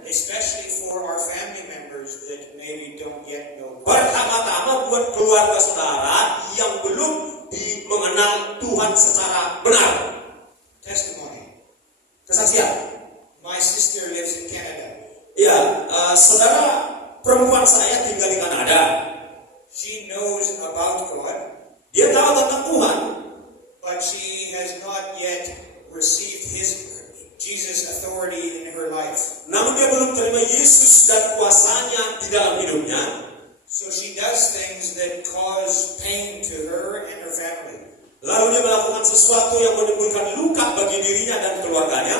Especially for our family members that maybe don't yet know Christ. Pertama-tama buat keluarga saudara yang belum mengenal Tuhan secara benar. Testimony. Kesaksian. My sister lives in Canada. Ya, saudara perempuan saya tinggal di Kanada. She knows about God, Dia tahu tentang Tuhan, but she has not yet received Jesus' authority in her life. namun dia belum terima Yesus dan kuasanya di dalam hidupnya. So she does things that cause pain to her and her family. Lalu dia melakukan sesuatu yang menimbulkan luka bagi dirinya dan keluarganya.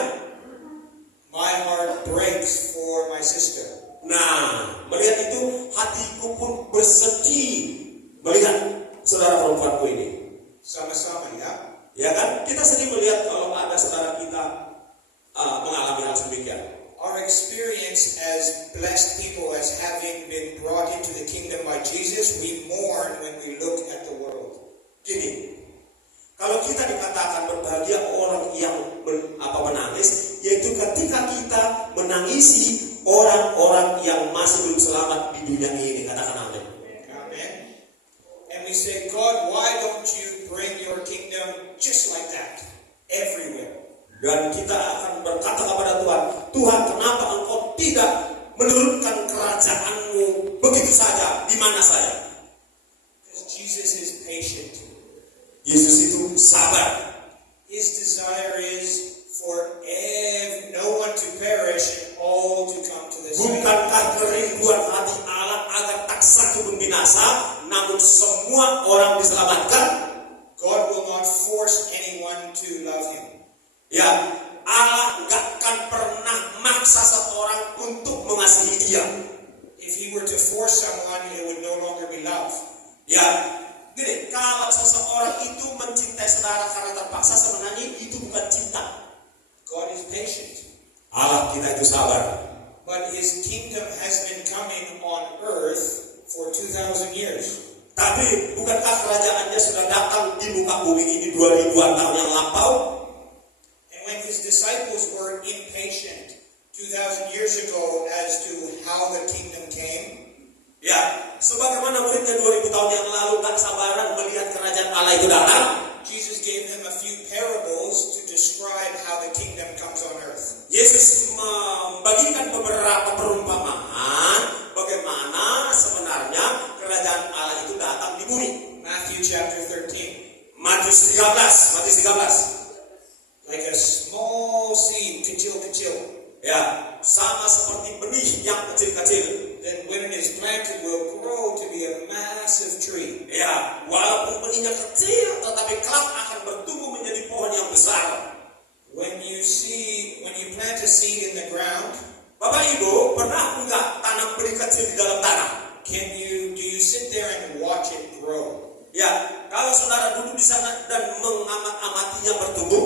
My heart breaks for my sister. Nah, melihat itu hatiku pun bersedih melihat saudara perempuanku ini. Sama-sama, ya. Ya kan? Kita sedih melihat kalau ada saudara kita mengalami hal sedemikian. Our experience as blessed people, as having been brought into the kingdom by Jesus, we mourn when we look at the world. Gini, kalau kita dikatakan berbahagia orang yang menangis, yaitu ketika kita menangisi orang-orang yang masih belum selamat di dunia ini. Katakan amin. Amen. And we say, God, why don't you bring your kingdom just like that, everywhere? Dan kita akan berkata kepada Tuhan, Tuhan, kenapa Engkau tidak menurunkan kerajaan-Mu begitu saja, di mana saja? Because Jesus is patient. Yesus itu sabar. His desire is for no one to perish and all to come to the same. Bukankah kerinduan hati Allah agar tak satu pun binasa, namun semua orang diselamatkan? God will not force anyone to love Him. Ya, Allah gak akan pernah maksa seorang untuk mengasihi dia. If He were to force someone, it would no longer be love. Ya, gini, kalau seseorang itu mencintai saudara karena terpaksa, sebenarnya itu bukan cinta. God is patient. Allah kita itu sabar. But His kingdom has been coming on earth for 2,000 years. Tapi bukankah kerajaannya sudah datang di muka bumi ini 2000-an tahun yang lampau? And when His disciples were impatient 2,000 years ago as to how the kingdom came, Ya, sebagaimana muridnya 2000 tahun yang lalu tak sabaran melihat kerajaan Allah itu datang, Jesus gave them a few parables to describe how the kingdom comes on earth. Yesus membagikan beberapa perumpamaan bagaimana sebenarnya kerajaan Allah itu datang di bumi. Matthew chapter 13. Matius 13. Like a small seed, kecil-kecil. Ya, sama seperti benih yang kecil-kecil. Then when it is planted will grow to be a massive tree. Ya, walaupun benihnya kecil, tetapi kelak akan bertumbuh menjadi pohon yang besar. When you plant a seed in the ground, Bapak Ibu pernah enggak tanam benih kecil di dalam tanah? do you sit there and watch it grow? Ya, kalau saudara duduk di sana dan mengamat-amatinya bertumbuh,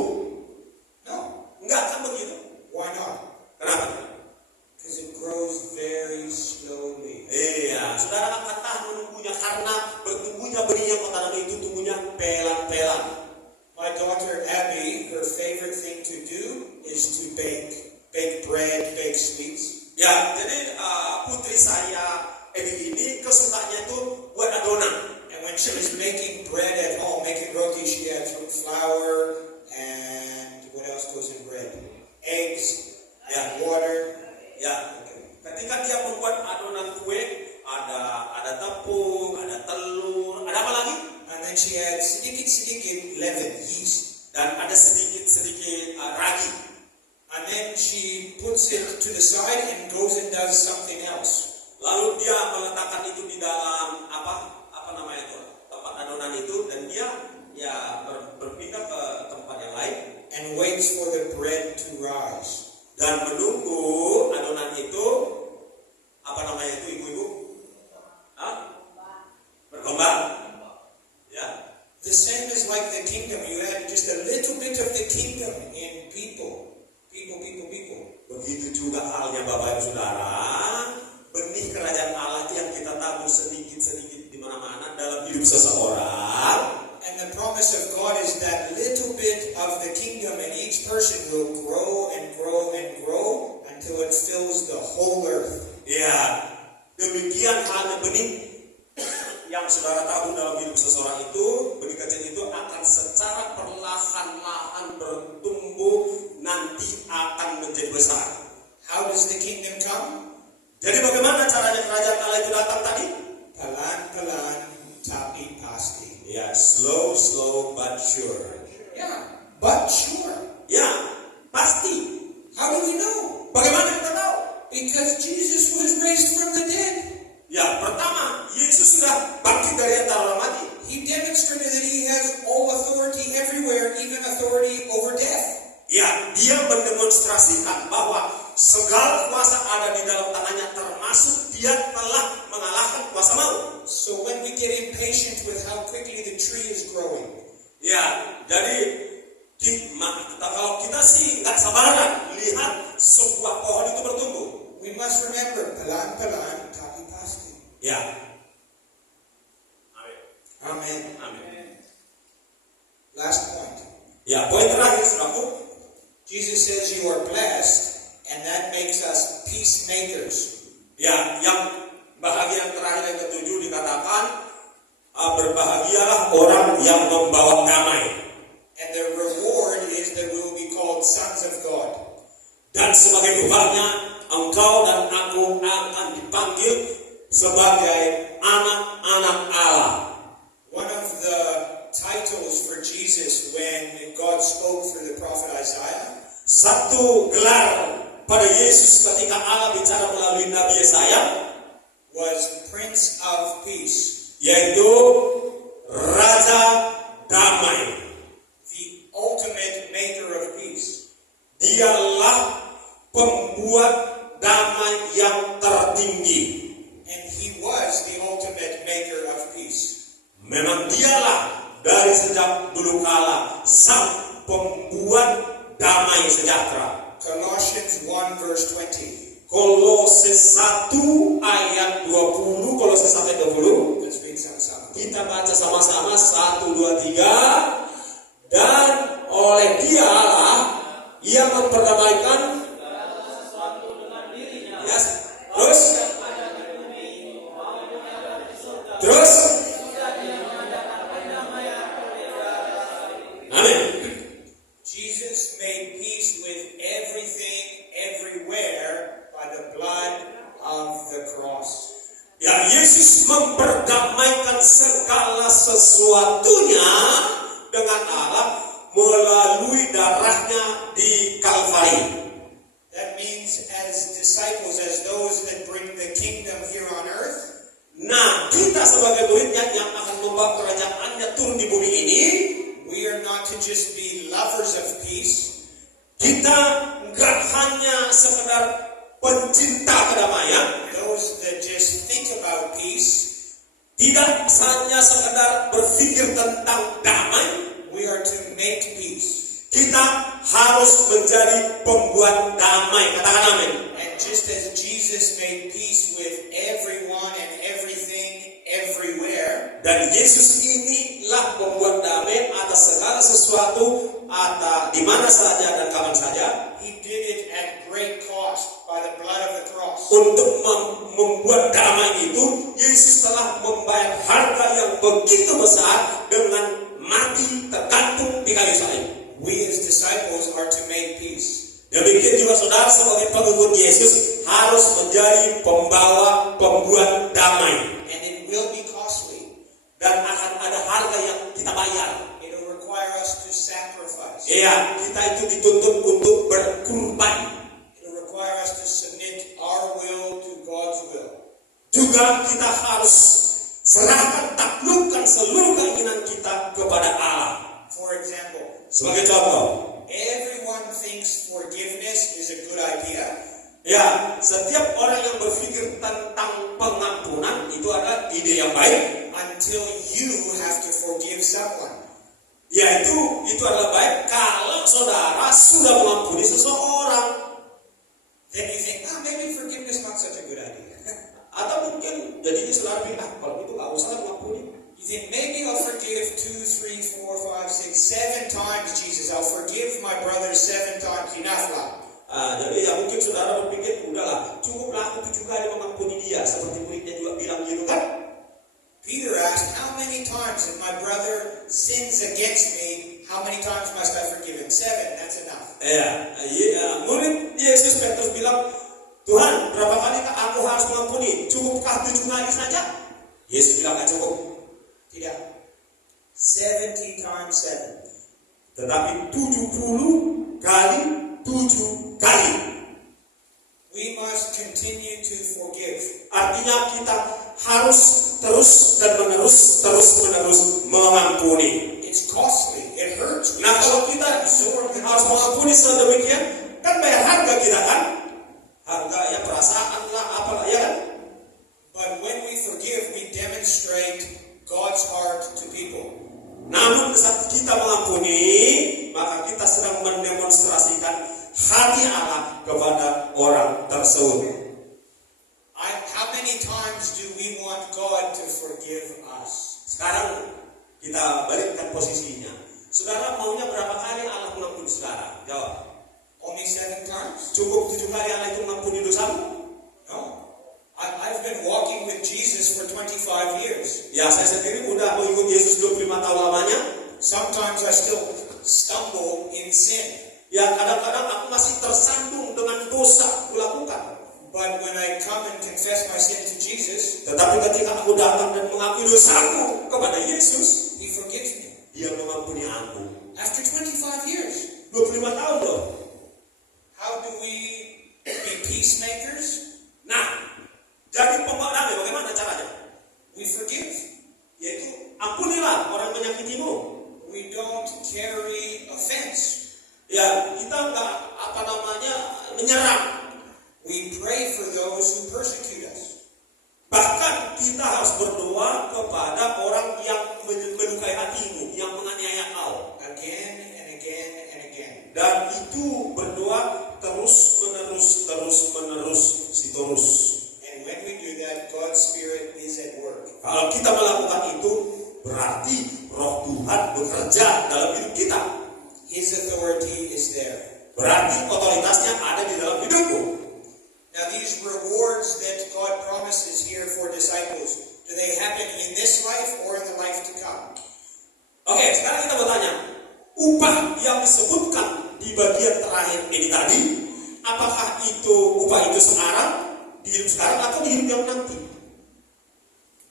No. enggak kan begitu? Why not? Kenapa? Because it grows very slowly. Iya, saudara akan tahan menunggunya karena bertumbuhnya benih yang kau tanam itu tumbuhnya pelan-pelan. My daughter Abby, her favorite thing to do is to bake. Bake bread, bake sweets. Ya, jadi putri saya Evi ini kesukaannya itu buat adonan. And when she was making bread at home, making roti, she had flour and what else goes in bread? Eggs, Ya, water. ya. Ketika dia membuat adonan kue, ada tepung, ada telur, ada apa lagi? And then she had sedikit leaven, yeast. Dan ada sedikit ragi. And then she puts it to the side and goes and does something else. Lalu dia meletakkan itu di dalam apa namanya itu tempat adonan itu dan dia ya berpindah ke tempat yang lain And waits for the bread to rise. dan menunggu adonan itu apa namanya itu ibu-ibu? Berkembang. Ya. The same is like the kingdom. You had just a little bit of the kingdom in people. Begitu juga halnya Bapak Ibu Saudara, benih kerajaan Allah itu yang kita tabur sedikit-sedikit di mana-mana dalam hidup seseorang. And the promise of God is that little bit of the kingdom in each person will grow and grow and grow until it fills the whole earth. Ya, demikian halnya benih yang saudara tabur dalam hidup seseorang itu, benih kecil itu akan secara perlahan-lahan bertumbuh, nanti akan menjadi besar. How does the kingdom come? Jadi bagaimana caranya kerajaan Allah itu datang tadi? Pelan-pelan tapi pasti. Ya, slow but sure. Yeah, but sure. Ya, pasti. How do we know? Bagaimana kita tahu? Because Jesus was raised from the dead. Ya, pertama, Yesus sudah bangkit dari antara orang mati. He demonstrated that he has all authority everywhere, even authority over death. Ya, dia mendemonstrasikan bahwa segala kuasa ada di dalam tangannya, termasuk dia telah mengalahkan kuasa maut. So when we get impatient with how quickly the tree is growing, Ya, jadi kalau kita sih nggak sabaran lihat sebuah pohon itu bertumbuh. we must remember, pelan-pelan tapi pasti. Ya. Amen. Amin. Last point. Ya, poin terakhir saudaraku. Jesus says you are blessed, and that makes us peacemakers. Ya, yang bahagia yang terakhir yang ketujuh dikatakan berbahagialah orang yang membawa damai. And the reward is that we will be called sons of God. Dan sebagai upahnya engkau dan aku akan dipanggil sebagai anak-anak Allah. One of the titles for Jesus when God spoke through the prophet Isaiah Satu gelar pada Yesus ketika Allah bicara melalui Nabi Yesaya was Prince of Peace, yaitu Raja Damai. the ultimate maker of peace. Dialah pembuat damai yang tertinggi. And he was the ultimate maker of peace. Memang dialah dari sejak dulu kala sang pembuat damai sejahtera. Colossians 1 verse 20. Kolose 1 ayat 20, Kolose 1 ayat 20. Let's read sama-sama. Kita baca sama-sama 1, 2, 3. Dan oleh dialah ia memperdamaikan. Yes. Terus. Amin. Jesus made peace with everything, everywhere, by the blood of the cross. Ya, Yesus memperdamaikan segala sesuatunya dengan Allah melalui darahnya di Kalvari. That means as disciples, as those that bring the kingdom here on earth, Nah, kita sebagai muridnya yang akan membawa kerajaannya turun di bumi ini, we are not to just be lovers of peace, kita gak hanya sekedar pencinta kedamaian, those that just think about peace. tidak hanya sekedar berpikir tentang damai, We are to make peace. kita harus menjadi pembuat damai. Katakan amin. And just as Jesus made peace with everyone and everything everywhere, Dan Yesus inilah pembuat damai atas segala sesuatu, di mana saja dan kapan saja. he did it at great cost by the blood of the cross. Untuk membuat damai itu, Yesus telah membayar harga yang begitu besar dengan mati tergantung di kayu salib. We as disciples are to make peace. Demikian juga saudara sebagai pengikut Yesus harus menjadi pembuat damai. And it will be costly. Dan akan ada harga yang kita bayar. It will require us to sacrifice. Iya, kita itu dituntut untuk berkorban. It will require us to submit our will to God's will. Juga kita harus serahkan, taklukkan seluruh keinginan kita kepada Allah. For example, Sebagai contoh, everyone thinks forgiveness is a good idea. ya, setiap orang yang berpikir tentang pengampunan itu adalah ide yang baik. Until you have to forgive someone. Ya, itu adalah baik kalau saudara sudah mengampuni seseorang. Then you think, maybe forgiveness not such a good idea. Atau mungkin jadinya saudara bilang, kalau itu gak usah mengampuni. You think, maybe I'll forgive 2, 3, 4, 5, 6, 7 times, Jesus. I'll forgive my brother 7 times. Enough lah. Jadi ya mungkin saudara berpikir, udahlah, cukuplah aku 7 kali mengampuni dia. Seperti muridnya juga bilang gitu kan. Peter asked, how many times if my brother sins against me, how many times must I forgive him? 7, that's enough. Murid Yesus Petrus bilang, Tuhan, berapa kali aku harus mengampuni? Cukupkah 7 kali saja? Yesus bilang, gak cukup. Tidak. 70 times 7. Tetapi 70 kali 7 kali. We must continue to forgive. Artinya kita harus terus menerus mengampuni. It's costly. It hurts. Nah, kalau kita harus mengampuni sedemikian, kan bayar harga kita kan? Harga ya perasaan lah, apalah ya kan? But when we forgive, we demonstrate God's heart to people. Namun saat kita mengampuni, maka kita sedang mendemonstrasikan hati Allah kepada orang tersebut. How many times do we want God to forgive us? Sekarang kita balikkan posisinya. Saudara maunya berapa kali Allah mengampuni saudara? Jawab. Only 7 times? Cukup 7 kali Allah itu mengampuni dosamu? No. I've been walking with Jesus for 25 years. Ya, saya sendiri udah mengikut Yesus 25 tahun lamanya. Sometimes I still stumble in sin. Ya, kadang-kadang aku masih tersandung dengan dosa kulakukan. But when I come and confess my sin to Jesus, Tetapi ketika aku datang dan mengakui dosaku kepada Yesus, He forgives me. Dia mengampuni aku. After 25 years. 25 tahun loh. How do we be peacemakers? Nah, jadi pembawa damai bagaimana caranya? We forgive. Yaitu ampunilah orang menyakitimu. We don't carry offense. Ya, kita nggak menyerang. We pray for those who persecute us. Bahkan kita harus berdoa kepada orang yang melukai hatimu, yang menganiaya kau. Again and again and again. Dan itu berdoa terus menerus. And when we do that, God's Spirit is at work. Kalau kita melakukan itu, berarti Roh Tuhan bekerja dalam hidup kita. His authority is there. Berarti otoritasnya ada di dalam hidupmu. Now these rewards that God promises here for disciples, do they happen in this life or in the life to come? Oke, sekarang kita bertanya, upah yang disebutkan di bagian terakhir ini tadi, apakah itu upah itu sekarang, di hidup sekarang atau di hidup yang nanti?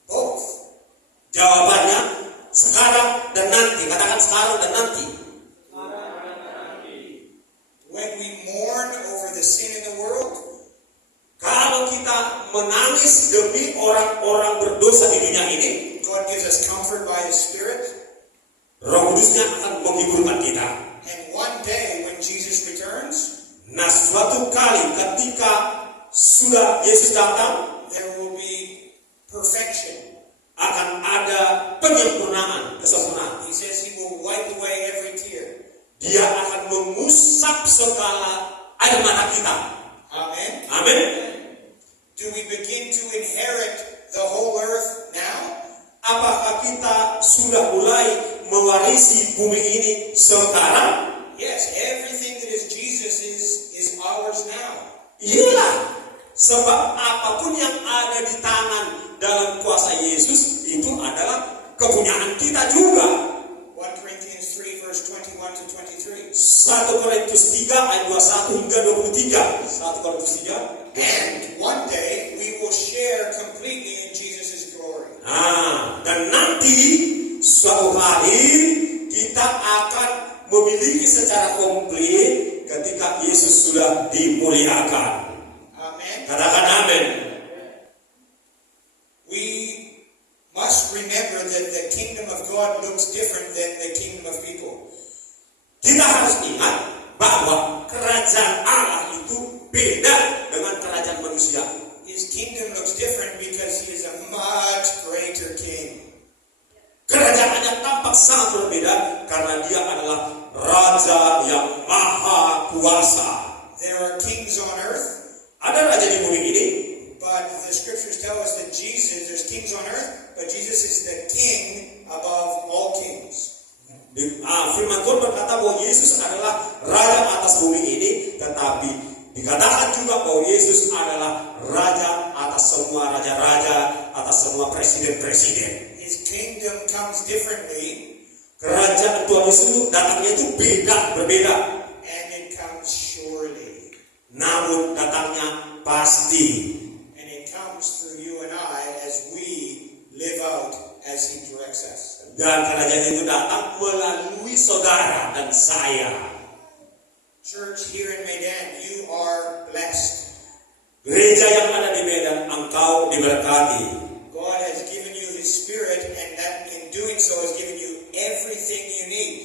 Both. Jawabannya sekarang dan nanti. Katakan sekarang dan nanti. When we mourn over the sin in the world, Kalau kita menangis demi orang-orang berdosa di dunia ini, God gives us comfort by His Spirit. Roh Kudusnya akan menghiburkan kita. And one day when Jesus returns, Nah, suatu kali ketika sudah Yesus datang, there will be perfection. akan ada penyempurnaan, kesempurnaan. He says he will wipe away every tear. Dia akan mengusap segala air mata kita. Amen. Amin. Do we begin to inherit the whole earth now? Apakah kita sudah mulai mewarisi bumi ini sekarang? Yes, everything that is Jesus is ours now. Iyalah, sebab apapun yang ada di tangan dalam kuasa Yesus itu adalah kepunyaan kita juga. 1 Corinthians 3 verse 21 to 23. 1 Korintus 3 ayat 21 hingga 23. 1 Korintus 3. And one day we will share completely in Jesus' glory. Dan nanti suatu hari kita akan memiliki secara komplit ketika Yesus sudah dimuliakan. Amen. Katakan amin. We must remember that the kingdom of God looks different than the kingdom of people. Kita harus ingat bahwa kerajaan Allah itu beda dengan kerajaan manusia. His kingdom looks different because he is a much greater king. Kerajaannya tampak sangat berbeda karena dia adalah raja yang maha kuasa. There are kings on earth, Ada raja di bumi ini, but the scriptures tell us that there's kings on earth, but Jesus is the king above all kings. Firman Tuhan berkata bahwa Yesus adalah raja atas bumi ini, tetapi dikatakan juga bahwa Yesus adalah raja atas semua raja-raja, atas semua presiden-presiden. His kingdom comes differently, Kerajaan Tuhan Yesus itu datangnya itu berbeda, and it comes surely. namun datangnya pasti. And it comes through you and I as we live out as he directs us. Dan kerajaan itu datang melalui saudara dan saya. Church here in Medan, you are blessed. Gereja yang ada di Medan, engkau diberkati. God has given you his spirit, and that in doing so has given you everything you need.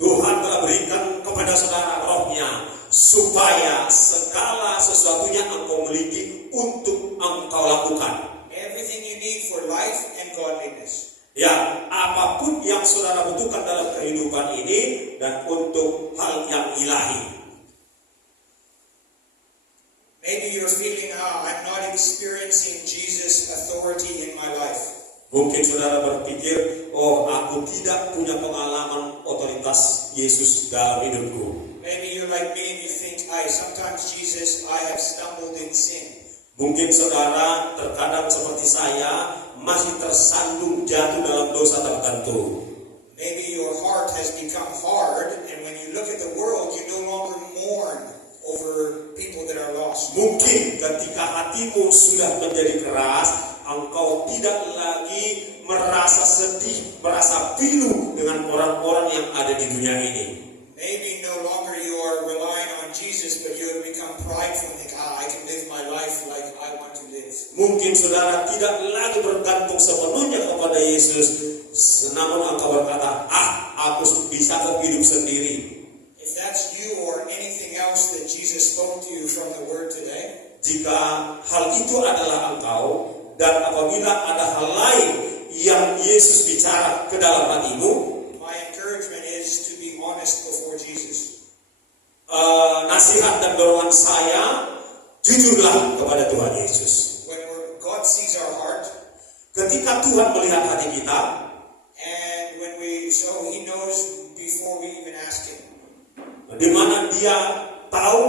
Tuhan telah berikan kepada saudara rohnya, supaya segala sesuatunya engkau miliki untuk engkau lakukan. Everything you need for life and godliness. Ya, apapun yang saudara butuhkan dalam kehidupan ini dan untuk hal yang ilahi. Maybe you're feeling, I'm not experiencing Jesus' authority in my life. Mungkin saudara berpikir, aku tidak punya pengalaman otoritas Yesus dalam hidupku. Maybe you're like me and you think, sometimes Jesus, I have stumbled in sin. Mungkin saudara terkadang seperti saya masih tersandung jatuh dalam dosa tertentu. Maybe your heart has become hard, and when you look at the world, you no longer mourn over people that are lost. Mungkin ketika hatimu sudah menjadi keras, engkau tidak lagi merasa sedih, merasa pilu dengan orang-orang yang ada di dunia ini. Maybe no longer you are relying on Jesus, but you have become prideful and think, I can live my life like I want to live. Mungkin saudara tidak lagi bergantung sepenuhnya kepada Yesus, namun engkau berkata, aku bisa kok hidup sendiri. If that's you or anything else that Jesus spoke to you from the Word today, Jika hal itu adalah engkau, dan apabila ada hal lain yang Yesus bicara ke dalam hatimu, my encouragement is to be honest before Jesus. Nasihat dan dorongan saya, jujurlah kepada Tuhan Yesus. When God sees our heart, Ketika Tuhan melihat hati kita, and so He knows before we even ask Him. di mana Dia tahu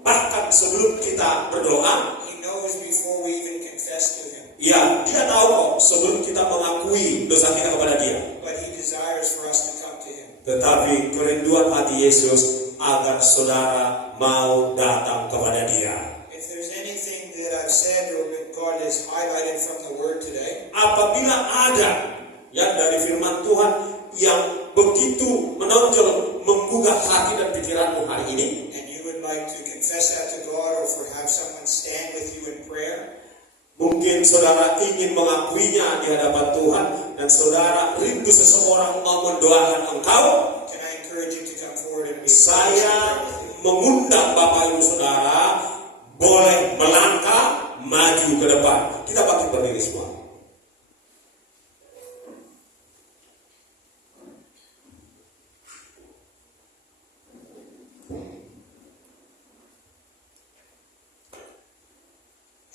bahkan sebelum kita berdoa, He knows before we even confess to Him. ya Dia tahu kok sebelum kita mengakui dosa kita kepada Dia. But He desires for us to come to Him. Tetapi kerinduan hati Yesus agar saudara mau datang kepada Dia. If there's anything that I've said or that God has highlighted from the Word today, Apabila ada yang dari firman Tuhan yang begitu menonjol menggugah hati dan pikiranmu hari ini, and you would like to confess that to God or for have someone stand with you in prayer, mungkin saudara ingin mengakuinya di hadapan Tuhan dan saudara rindu seseorang mau mendoakan engkau, can I encourage you to come forward and be saya mengundang Bapak Ibu Saudara boleh melangkah maju ke depan. Kita bangkit berdiri semua.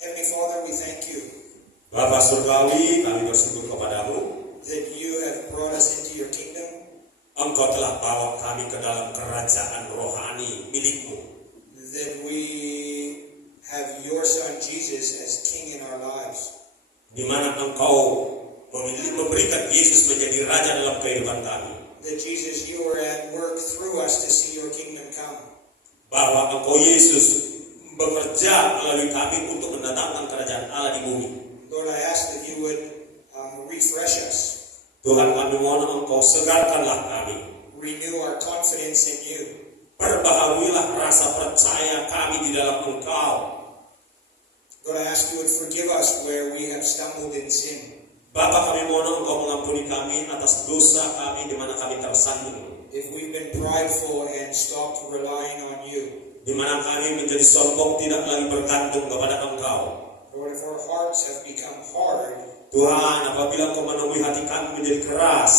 Heavenly Father, we thank you Bapa Surgawi, kami bersyukur kepadamu. that you have brought us into your kingdom, Engkau telah bawa kami ke dalam kerajaan rohani milikmu. that we have your Son Jesus as King in our lives, Di mana engkau memberikan Yesus menjadi raja dalam kehidupan kami. that Jesus, you are at work through us to see your kingdom come. Bahwa engkau Yesus bekerja melalui kami untuk mendatangkan kerajaan Allah di bumi. Lord, I ask that you would refresh us, Tuhan, kami mohon engkau segarkanlah kami. renew our confidence in you. Perbaharuilah rasa percaya kami di dalam engkau. Lord, I ask you would forgive us where we have stumbled in sin. Bapa, kami mohon engkau mengampuni kami atas dosa kami di mana kami tersandung. If we've been prideful and stopped relying on you. Di mana kami menjadi sombong, tidak lagi bergantung kepada engkau. Lord, if our hearts have become hard, Tuhan, apabila engkau menemui hati kami menjadi keras,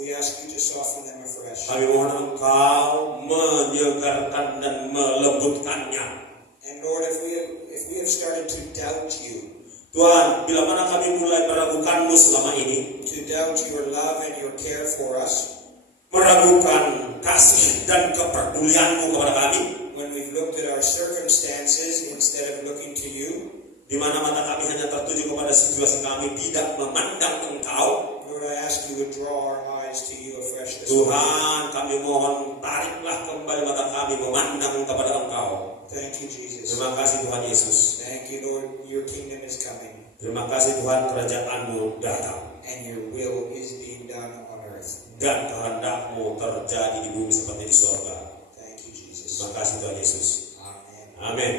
we ask you to soften them afresh. kami mohon engkau menyegarkan dan melembutkannya. And Lord, if we have started to doubt you, Tuhan, bila mana kami mulai meragukanmu selama ini, to doubt your love and your care for us, meragukan kasih dan kepedulianmu kepada kami, when we've looked at our circumstances instead of looking to you, di mana mata kami hanya tertuju kepada situasi kami, tidak memandang engkau. Lord, I ask you would draw our eyes to you afresh this morning. Tuhan, kami mohon tariklah kembali mata kami memandang kepada engkau. Thank you, Jesus. Terima kasih Tuhan Yesus. Thank you, Lord. Your kingdom is coming, Terima kasih Tuhan, kerajaanmu datang and your will is being done on earth. dan kehendakmu terjadi di bumi seperti di surga. Thank you, Jesus. Terima kasih Tuhan Yesus. Amen. Amin.